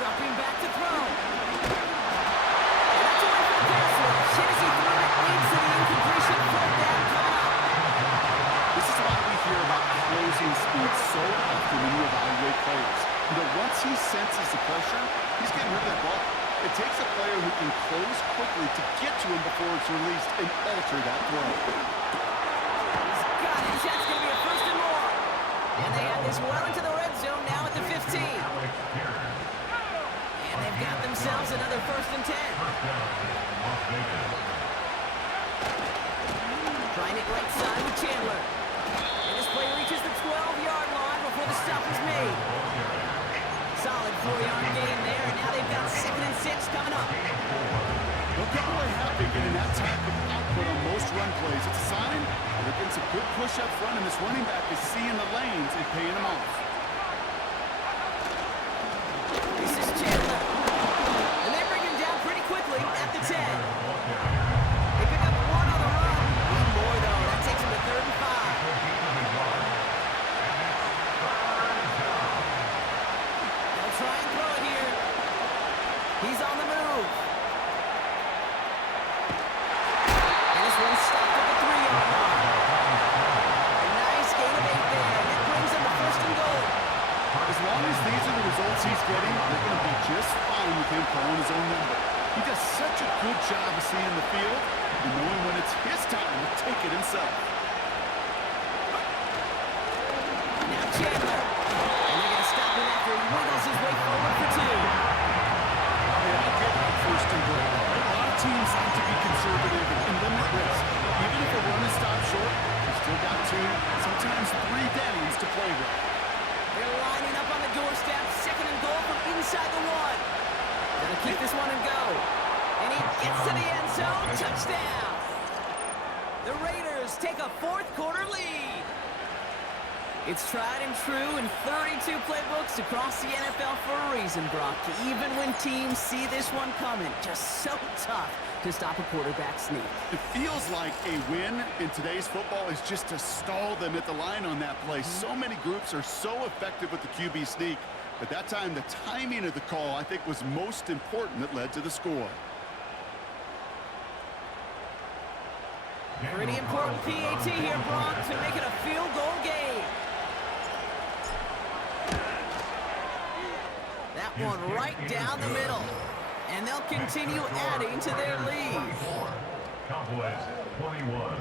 Dropping back to throw. And that's away from the pass rush. Hit as he threw it, leads to the incompletion. Fourth down coming up. This is why we hear about closing speed so often when you evaluate players. You know, once he senses the pressure, he's getting rid of that ball. It takes a player who can close quickly to get to him before it's released and alter that throw. He's got it. That's going to be a first and more. And they have this well into the red zone now at the 15. And they've got themselves another first and 10. Trying it right side with Chandler. And this play reaches the 12-yard line before the stop is made. Solid 4-yard gain there, and now they've got 2nd and 6 coming up. Look at really happy getting that type of output on most run plays. It's a sign that they're getting some good push up front, and this running back is seeing the lanes and paying them off. This is Chandler. And they bring him down pretty quickly at the 10. They pick up one on the run. Need more, though. That takes him to 3rd and 5. They'll try and throw it here. He's on the move. And this one's stopped at the 3-yard line. A nice gain of 8 there. That brings him to 1st and goal. As long as these are the results he's getting, they're going to be just fine with him calling his own number. He does such a good job of seeing the field and knowing when it's his time to take it himself. Now Chandler. And they're going to stop him after he wiggles his way forward for 2. Yeah, I get that 1st and goal. A lot of teams like to be conservative and limit risk. Even if a run is stopped short, you've still got 2, sometimes 3 downs to play with. They're lining up on the doorstep. 2nd and goal from inside the 1. Gonna keep this one and go. And he gets to the end zone. Touchdown. The Raiders take a 4th quarter lead. It's tried and true in 32 playbooks across the NFL for a reason, Brock. Even when teams see this one coming, just so tough to stop a quarterback sneak. It feels like a win in today's football is just to stall them at the line on that play. So many groups are so effective with the QB sneak, but that time the timing of the call, I think, was most important that led to the score. Pretty important PAT here, Brock, to make it a field goal game. That one right down the middle. And they'll continue adding to their lead. Cowboys 21.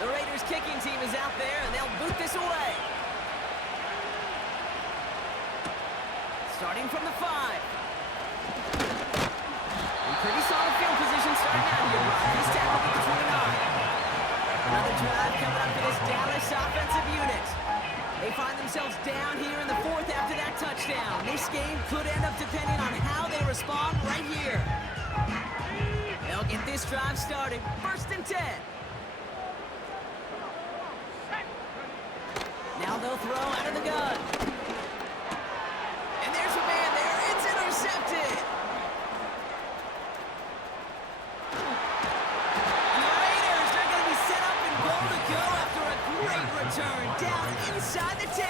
The Raiders kicking team is out there, and they'll boot this away. Starting from the 5. In pretty solid field position starting out here, Brock. He's tackled at the 29. Another drive coming up for this Dallas offensive unit. They find themselves down here in the 4th after that touchdown. This game could end up depending on how they respond right here. They'll get this drive started. 1st and 10. Now they'll throw out of the gun. And there's a man there. It's intercepted. And the Raiders are going to be set up and goal to go after a great return down inside the 10.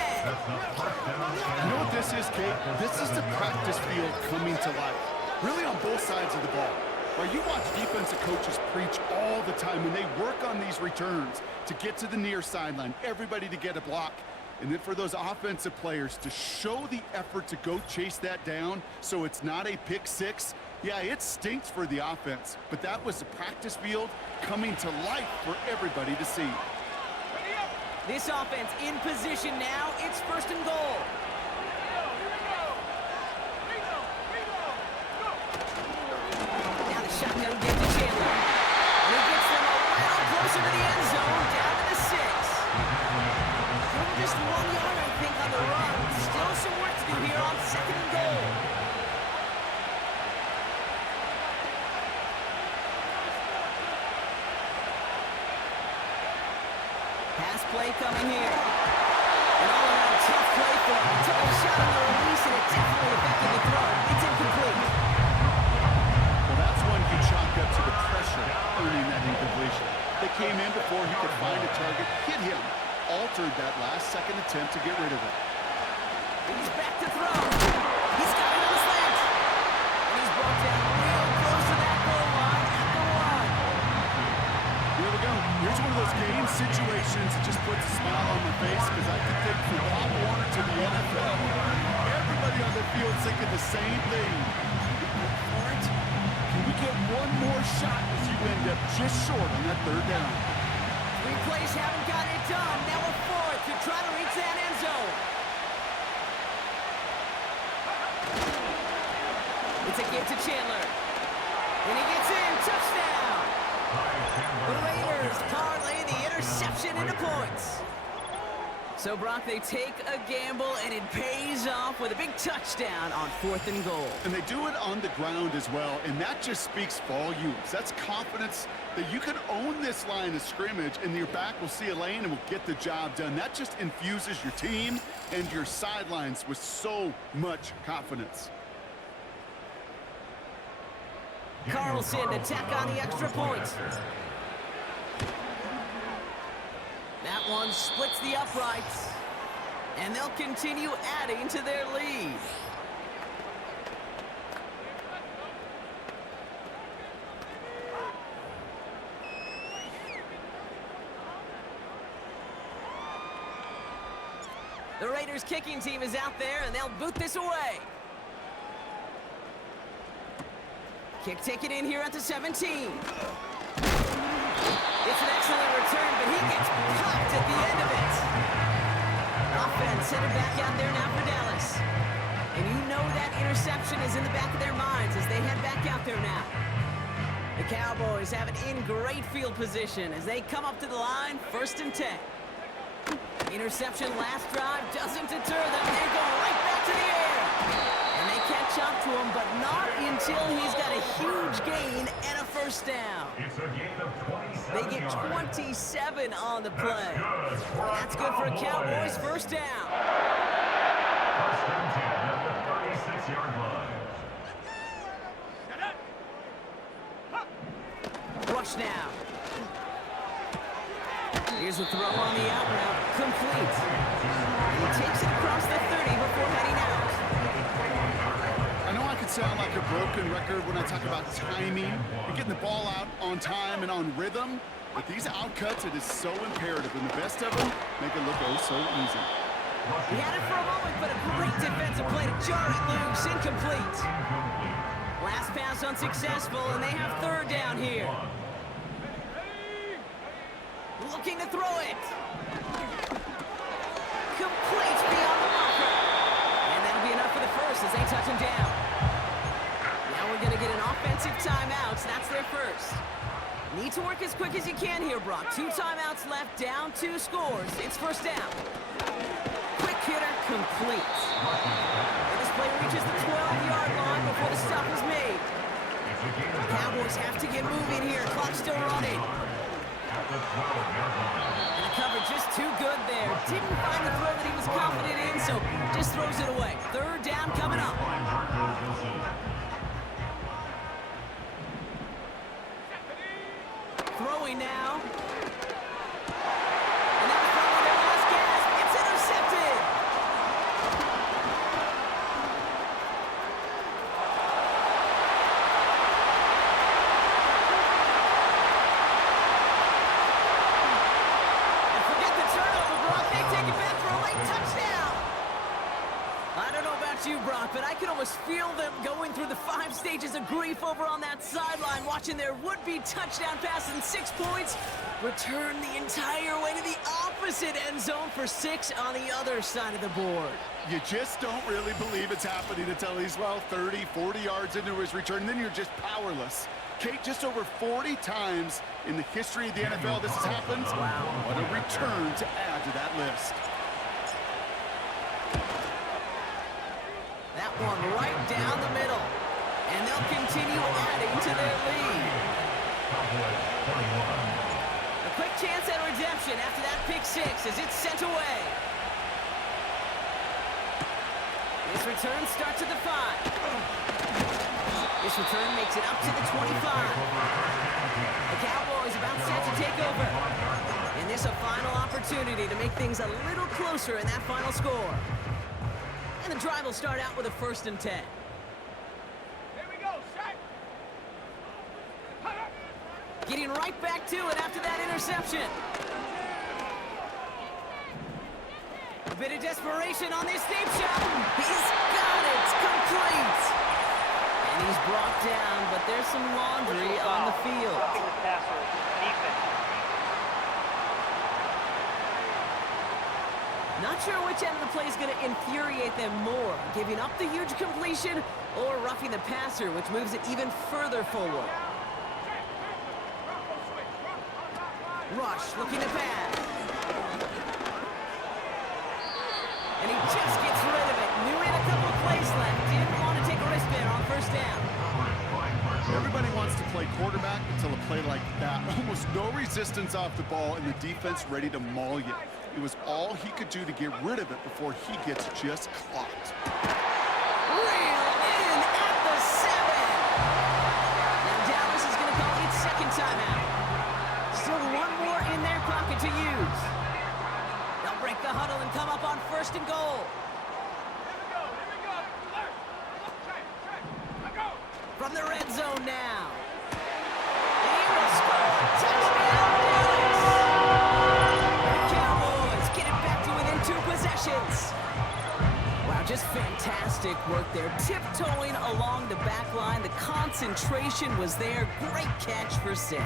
You know what this is, Kate? This is the practice field coming to life. Really on both sides of the ball. Where you watch defensive coaches preach all the time when they work on these returns to get to the near sideline, everybody to get a block. And then for those offensive players to show the effort to go chase that down so it's not a pick six. Yeah, it stinks for the offense, but that was the practice field coming to life for everybody to see. This offense in position now. It's 1st and goal. Now the shotgun gives to Chandler. And he gets them a little closer to the end zone, down to the 6. Just 1 yard, I think, on the run. Still some work to do here on 2nd and goal. Pass play coming here. An all-around tough play for him. He took a shot on the release, and it definitely affected the throw. It's incomplete. Well, that's one you chalk up to the pressure earning that incompletion. They came in before he could find a target, hit him, altered that last-second attempt to get rid of it. He's back to throw. He's got it on the slant. And he's brought down real close to that goal line at the 1. Here we go. Here's one of those game situations that just puts a smile on my face because I can think from Pop Warner to the NFL. Everybody on the field thinking the same thing. For it? Can we get one more shot as you end up just short on that 3rd down? 3 plays haven't got it done. Now a 4th to try to reach that end zone. It's a give to Chandler. And he gets in. Touchdown. The Raiders parlay the interception into points. So, Brock, they take a gamble, and it pays off with a big touchdown on 4th and goal. And they do it on the ground as well, and that just speaks volumes. That's confidence that you can own this line of scrimmage, and your back will see a lane and will get the job done. That just infuses your team and your sidelines with so much confidence. Carlson to tack on the extra point. That one splits the uprights, and they'll continue adding to their lead. The Raiders kicking team is out there, and they'll boot this away. Kick taken in here at the 17. It's an excellent return, but he gets popped at the end of it. Offense headed back out there now for Dallas. And you know that interception is in the back of their minds as they head back out there now. The Cowboys have it in great field position as they come up to the line, 1st and 10. Interception last drive doesn't deter them. They go right back to the air. And they catch up to him, but not until he's got a huge gain and a 1st down. It's a gain of 27 They get yards. 27 on the play. That's That's good for a Cowboys 1st down. 1st and 10 at the 36-yard line. Rush now. Here's a throw on the out route. Complete. He takes it across the 30 before heading out. I know I could sound like a broken record when I talk about timing and getting the ball out on time and on rhythm, but these outcuts, it is so imperative, and the best of them make it look oh so easy. He had it for a moment, but a great defensive play to jar it loose. Incomplete. Last pass unsuccessful, and they have 3rd down here. Looking to throw it. Complete beyond the marker. And that'll be enough for the 1st as they touch him down. Now we're going to get an offensive timeout. So that's their 1st. Need to work as quick as you can here, Brock. 2 timeouts left, down 2 scores. It's 1st down. Quick hitter, complete. And this play reaches the 12-yard line before the stop is made. The Cowboys have to get moving here. Clock still running. And the cover just too good there. Didn't find the throw that he was confident in, so just throws it away. 3rd down coming up. Throwing now. And that was probably their last gasp. It's intercepted. And forget the turnover, Brock. They take it back for a late touchdown. I don't know about you, Brock, but I can almost feel them going through the 5 stages of grief over on that sideline, watching their would-be touchdown pass in 6 points return the entire way to the opposite end zone for 6 on the other side of the board. You just don't really believe it's happening until he's, well, 30, 40 yards into his return, and then you're just powerless. Kate, just over 40 times in the history of the NFL this has happened. Wow. What a return to add to that list. That one right down the middle. And they'll continue adding to their lead. A quick chance at redemption after that pick 6 as it's sent away. This return starts at the 5. This return makes it up to the 25. The Cowboys about set to take over. And this a final opportunity to make things a little closer in that final score. And the drive will start out with a 1st and 10. Here we go, set. Getting right back to it after that interception. A bit of desperation on this deep shot. He's got it. Complete. And he's brought down, but there's some laundry on the field. Not sure which end of the play is going to infuriate them more, giving up the huge completion or roughing the passer, which moves it even further forward. Rush looking to pass. And he just gets rid of it. Knew he had a couple of plays left. Didn't want to take a wristband on 1st down. Everybody wants to play quarterback until a play like that. Almost no resistance off the ball and the defense ready to maul you. It was all he could do to get rid of it before he gets just clocked. Reel in at the 7. Now Dallas is going to call its 2nd timeout. Still 1 more in their pocket to use. They'll break the huddle and come up on 1st and goal. From the red zone now. He will score. Touchdown, Dallas. The Cowboys get it back to within 2 possessions. Wow, just fantastic work there. Tiptoeing along the back line. The concentration was there. Great catch for 6.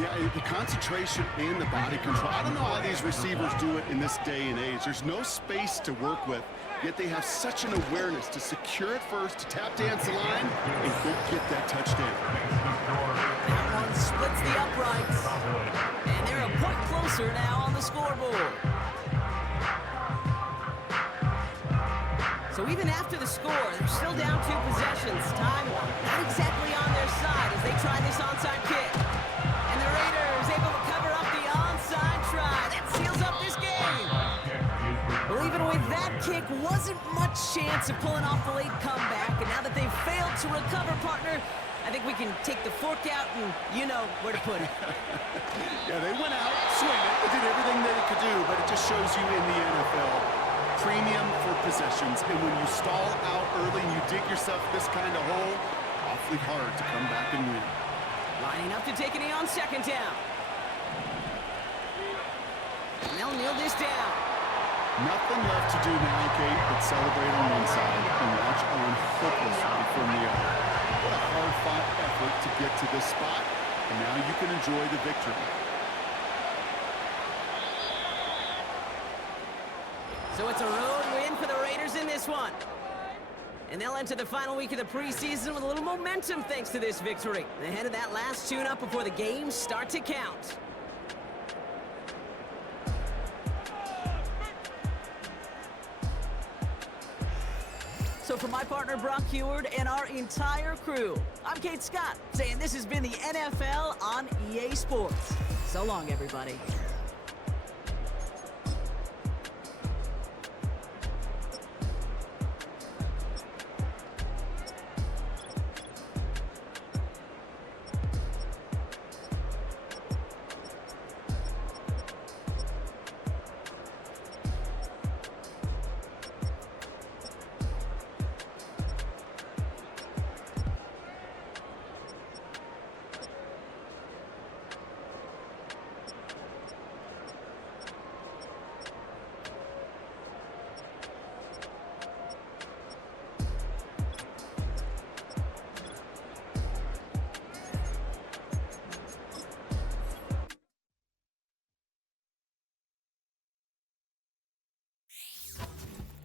Yeah, the concentration and the body control. I don't know how these receivers do it in this day and age. There's no space to work with, yet they have such an awareness to secure it first, to tap dance the line, and go get that touchdown. Now strikes. And they're a point closer now on the scoreboard. So even after the score, they're still down 2 possessions. Time not exactly on their side as they try this onside kick. And the Raiders able to cover up the onside try. That seals up this game. Well, even with that kick, wasn't much chance of pulling off the late comeback. And now that they've failed to recover, partner, I think we can take the fork out and you know where to put it. Yeah, they went out swinging. They did everything that it could do, but it just shows you in the NFL. Premium for possessions, and when you stall out early and you dig yourself this kind of hole, awfully hard to come back and win. Lining up to take it on second down. And they'll kneel this down. Nothing left to do now, Kate, but celebrate on one side and watch on hopelessly from the other. What a hard-fought effort to get to this spot, and now you can enjoy the victory. So it's a road win for the Raiders in this one. And they'll enter the final week of the preseason with a little momentum thanks to this victory. Ahead of that last tune-up before the games start to count. So for my partner Brock Heward and our entire crew, I'm Kate Scott saying this has been the NFL on EA Sports. So long, everybody.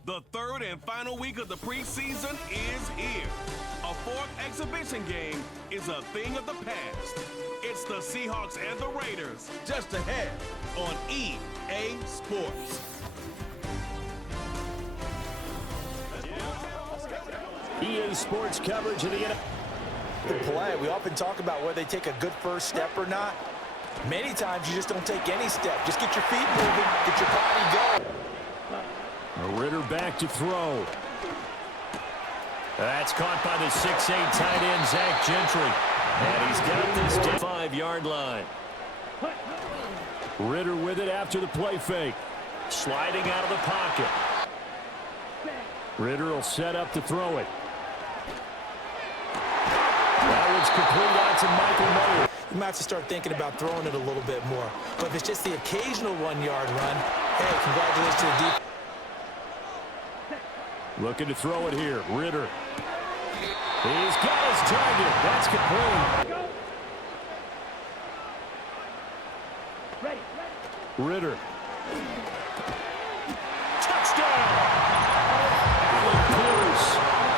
The third and final week of the preseason is here. A 4th exhibition game is a thing of the past. It's the Seahawks and the Raiders just ahead on EA Sports. EA Sports coverage of the NFL. The play, we often talk about whether they take a good first step or not. Many times you just don't take any step. Just get your feet moving, get your body going. Ritter back to throw. That's caught by the 6'8" tight end, Zach Gentry. And he's got this down 5-yard line. Ritter with it after the play fake. Sliding out of the pocket. Ritter will set up to throw it. That one's complete out to Michael Mayer. You might have to start thinking about throwing it a little bit more. But if it's just the occasional 1-yard run, hey, congratulations to the defense. Looking to throw it here. Ritter. He's got his target. That's complete. Ritter. Touchdown! Pierce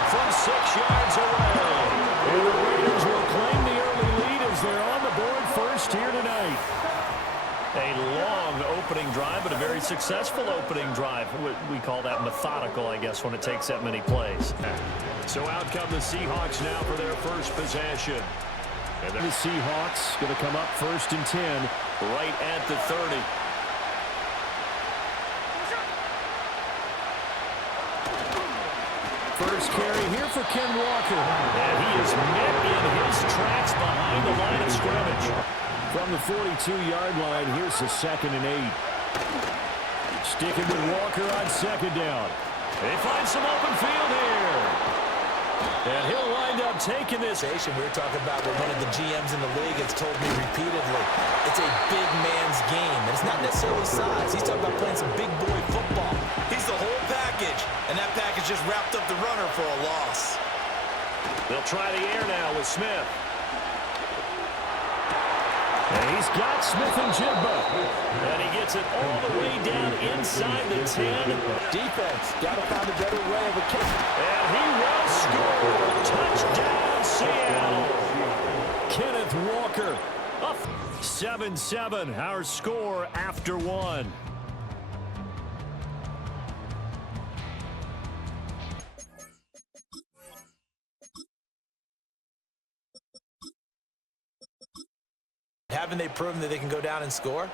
from 6 yards away. And the Raiders will claim the early lead as they're on the board first here tonight. A long opening drive, but a very successful opening drive. We call that methodical, I guess, when it takes that many plays. So out come the Seahawks now for their first possession. And then the Seahawks going to come up 1st and 10 right at the 30. First carry here for Ken Walker. And he is met in his tracks behind the line of scrimmage. From the 42-yard line, here's the 2nd and 8. Sticking with Walker on 2nd down. They find some open field here. And he'll wind up taking this. We were talking about where one of the GMs in the league has told me repeatedly, it's a big man's game. And it's not necessarily size. He's talking about playing some big boy football. He's the whole package. And that package just wrapped up the runner for a loss. They'll try the air now with Smith. And he's got Smith and Jigba. And he gets it all the way down inside the 10. Defense, got to find a better way of a kick. And he will score. Touchdown, Seattle. Kenneth Walker 7-7, our score after one. Haven't they proven that they can go down and score?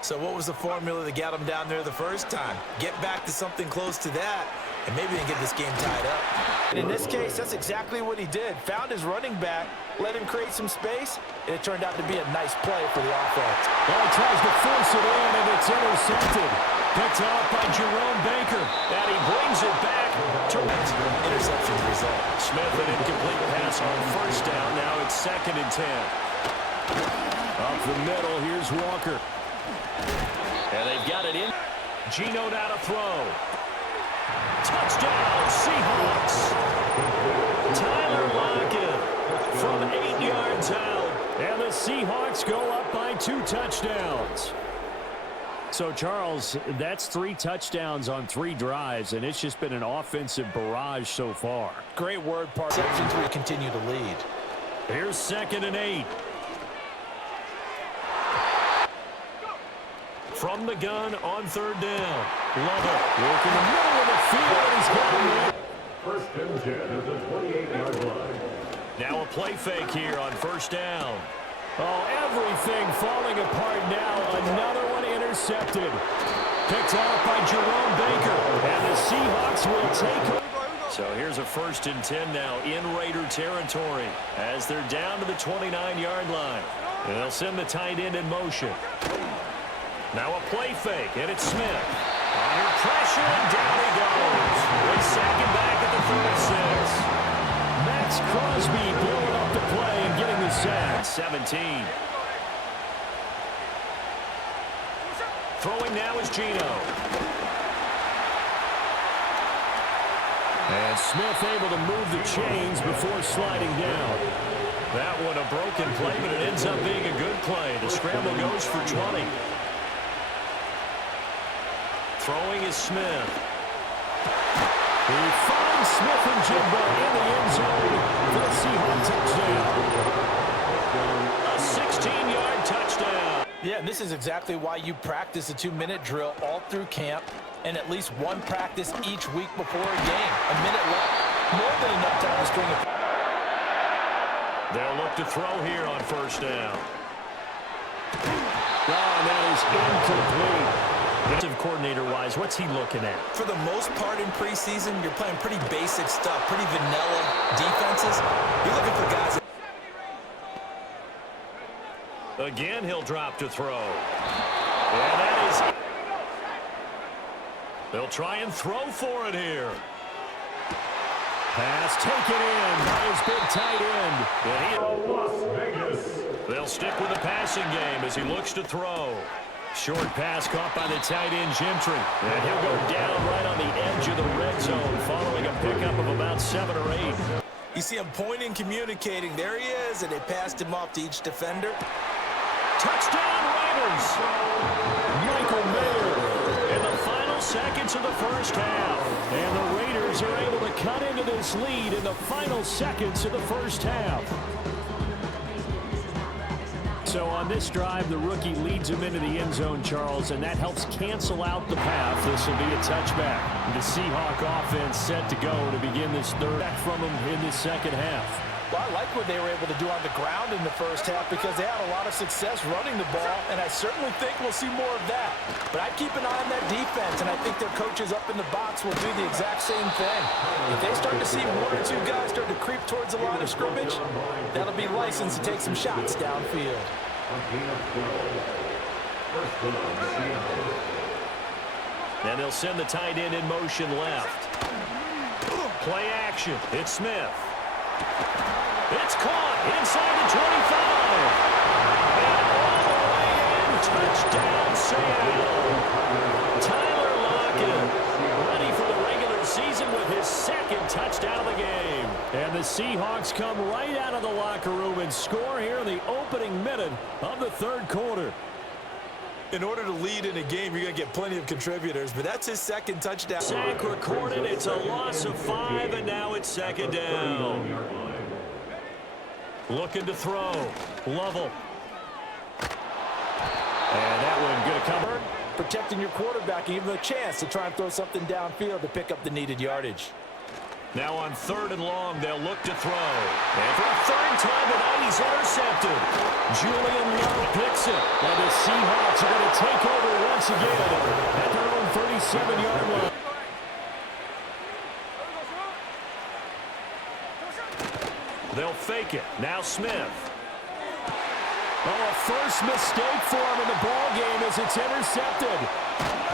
So what was the formula that got them down there the first time? Get back to something close to that, and maybe they can get this game tied up. And in this case, that's exactly what he did. Found his running back, let him create some space, and it turned out to be a nice play for the offense. Well, he tries to force it in, and it's intercepted. Picked off by Jerome Baker, and he brings it back to interception result. Smith, an incomplete pass on first down. Now it's 2nd and 10. Up the middle, here's Walker. And they've got it in. Geno now to throw. Touchdown, Seahawks. Tyler Lockett from 8 yards out. And the Seahawks go up by 2 touchdowns. So, Charles, that's 3 touchdowns on 3 drives, and it's just been an offensive barrage so far. Great word, part. Section 3 continue to lead. Here's 2nd and 8. From the gun on 3rd down. Love it. Working the middle of the field. He's got it. 1st and 10 at the 28-yard line. Now a play fake here on 1st down. Oh, everything falling apart now. Another one intercepted. Picked off by Jerome Baker. And the Seahawks will take over. So here's a 1st and 10 now in Raider territory as they're down to the 29-yard line. And they'll send the tight end in motion. Now a play fake, and it's Smith. Under pressure, and down he goes. They sack him back at the 36. Max Crosby blowing up the play and getting the sack. 17. Throwing now is Geno. And Smith able to move the chains before sliding down. That one a broken play, but it ends up being a good play. The scramble goes for 20. Throwing is Smith. He finds Smith and Jigba in the end zone for the Seahawks touchdown. A 16-yard touchdown. Yeah, and this is exactly why you practice a 2-minute drill all through camp and at least one practice each week before a game. A minute left, more than enough time to string it. They'll look to throw here on 1st down. Oh, that is incomplete. Defensive coordinator-wise, what's he looking at? For the most part in preseason, you're playing pretty basic stuff, pretty vanilla defenses. You're looking for guys. Again, he'll drop to throw. And that is... They'll try and throw for it here. Pass taken in by his big tight end. Las Vegas. They'll stick with the passing game as he looks to throw. Short pass caught by the tight end, Gentry. And he'll go down right on the edge of the red zone following a pickup of about 7 or 8. You see him pointing, communicating. There he is, and they passed him off to each defender. Touchdown, Raiders! Michael Mayer in the final seconds of the first half. And the Raiders are able to cut into this lead in the final seconds of the first half. So on this drive, the rookie leads him into the end zone, Charles, and that helps cancel out the path. This will be a touchback. The Seahawk offense set to go to begin this third back from him in the second half. Well, I like what they were able to do on the ground in the first half because they had a lot of success running the ball, and I certainly think we'll see more of that. But I'd keep an eye on that defense, and I think their coaches up in the box will do the exact same thing. If they start to see 1 or 2 guys start to creep towards the line of scrimmage, that'll be licensed to take some shots downfield. And they'll send the tight end in motion left. Play action. It's Smith. It's caught inside the 25. And all the way in, touchdown Seattle. Tyler Lockett ready for the regular season with his 2nd touchdown of the game. And the Seahawks come right out of the locker room and score here in the opening minute of the 3rd quarter. In order to lead in a game, you're going to get plenty of contributors, but that's his 2nd touchdown. Sack recorded. It's a loss of 5, and now it's 2nd down. Looking to throw. Lovell. protecting your quarterback and giving him a chance to try and throw something downfield to pick up the needed yardage. Now on 3rd and long, they'll look to throw. And for the 3rd time tonight, he's intercepted. Julian Love picks it. And the Seahawks are going to take over once again at their own 37-yard line. They'll fake it. Now Smith. Oh, a first mistake for him in the ball game as it's intercepted.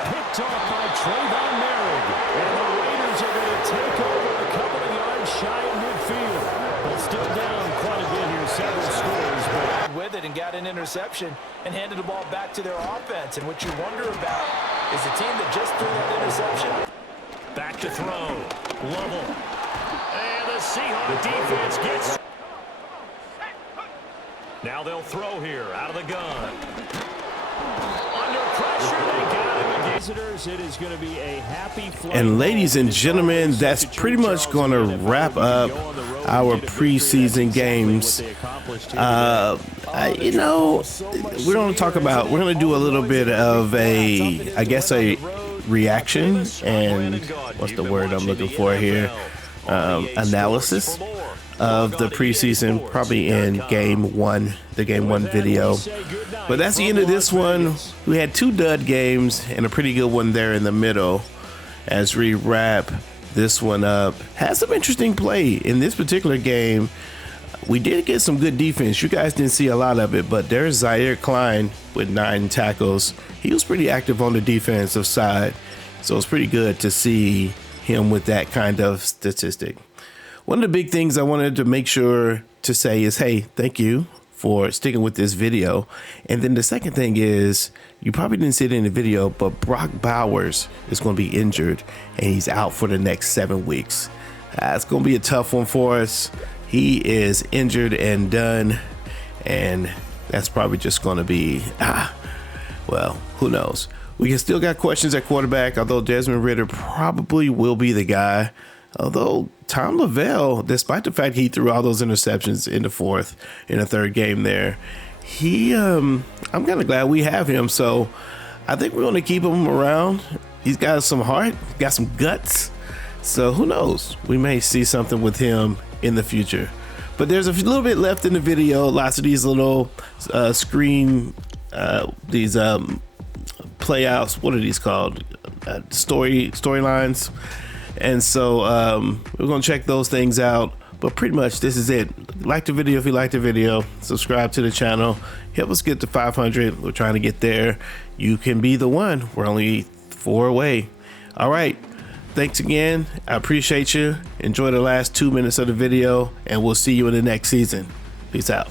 Picked off by Trayvon Merrick. And the Raiders are going to take over a couple of yards shy of midfield. But still down quite a bit here, several scores. But with it and got an interception and handed the ball back to their offense. And what you wonder about is the team that just threw that interception. back to throw. Lovell. And the Seahawks defense gets... Now they'll throw here out of the gun. Under pressure, they got him again. Visitors, it is going to be a happy flight. And ladies and gentlemen, that's pretty much going to wrap up our preseason games. You know, we're going to talk about, we're going to do a little bit of a, I guess, a reaction and what's the word I'm looking for here? Analysis of the preseason, probably in game one, the game one video. But that's the end of this one. We had two dud games and a pretty good one there in the middle as we wrap this one up. Had some interesting play in this particular game. We did get some good defense. You guys didn't see a lot of it, but there's Zaire Klein with 9 tackles. He was pretty active on the defensive side, so it's pretty good to see him with that kind of statistic. One of the big things I wanted to make sure to say is, hey, thank you for sticking with this video. And then the second thing is, you probably didn't see it in the video, but Brock Bowers is going to be injured and he's out for the next 7 weeks. It's going to be a tough one for us. He is injured and done, and that's probably just going to be, well, who knows? We can still got questions at quarterback, although Desmond Ridder probably will be the guy. Although Tom Lavelle, despite the fact he threw all those interceptions in the fourth, in the third game there, he, I'm kind of glad we have him. So I think we're going to keep him around. He's got some heart, got some guts. So who knows? We may see something with him in the future. But there's a little bit left in the video. Lots of these little screen, these playouts. What are these called? Storylines. And so we're going to check those things out. But pretty much this is it. Like the video if you like the video. Subscribe to the channel. Help us get to 500. We're trying to get there. You can be the one. We're only 4 away. All right. Thanks again. I appreciate you. Enjoy the last 2 minutes of the video, and we'll see you in the next season. Peace out.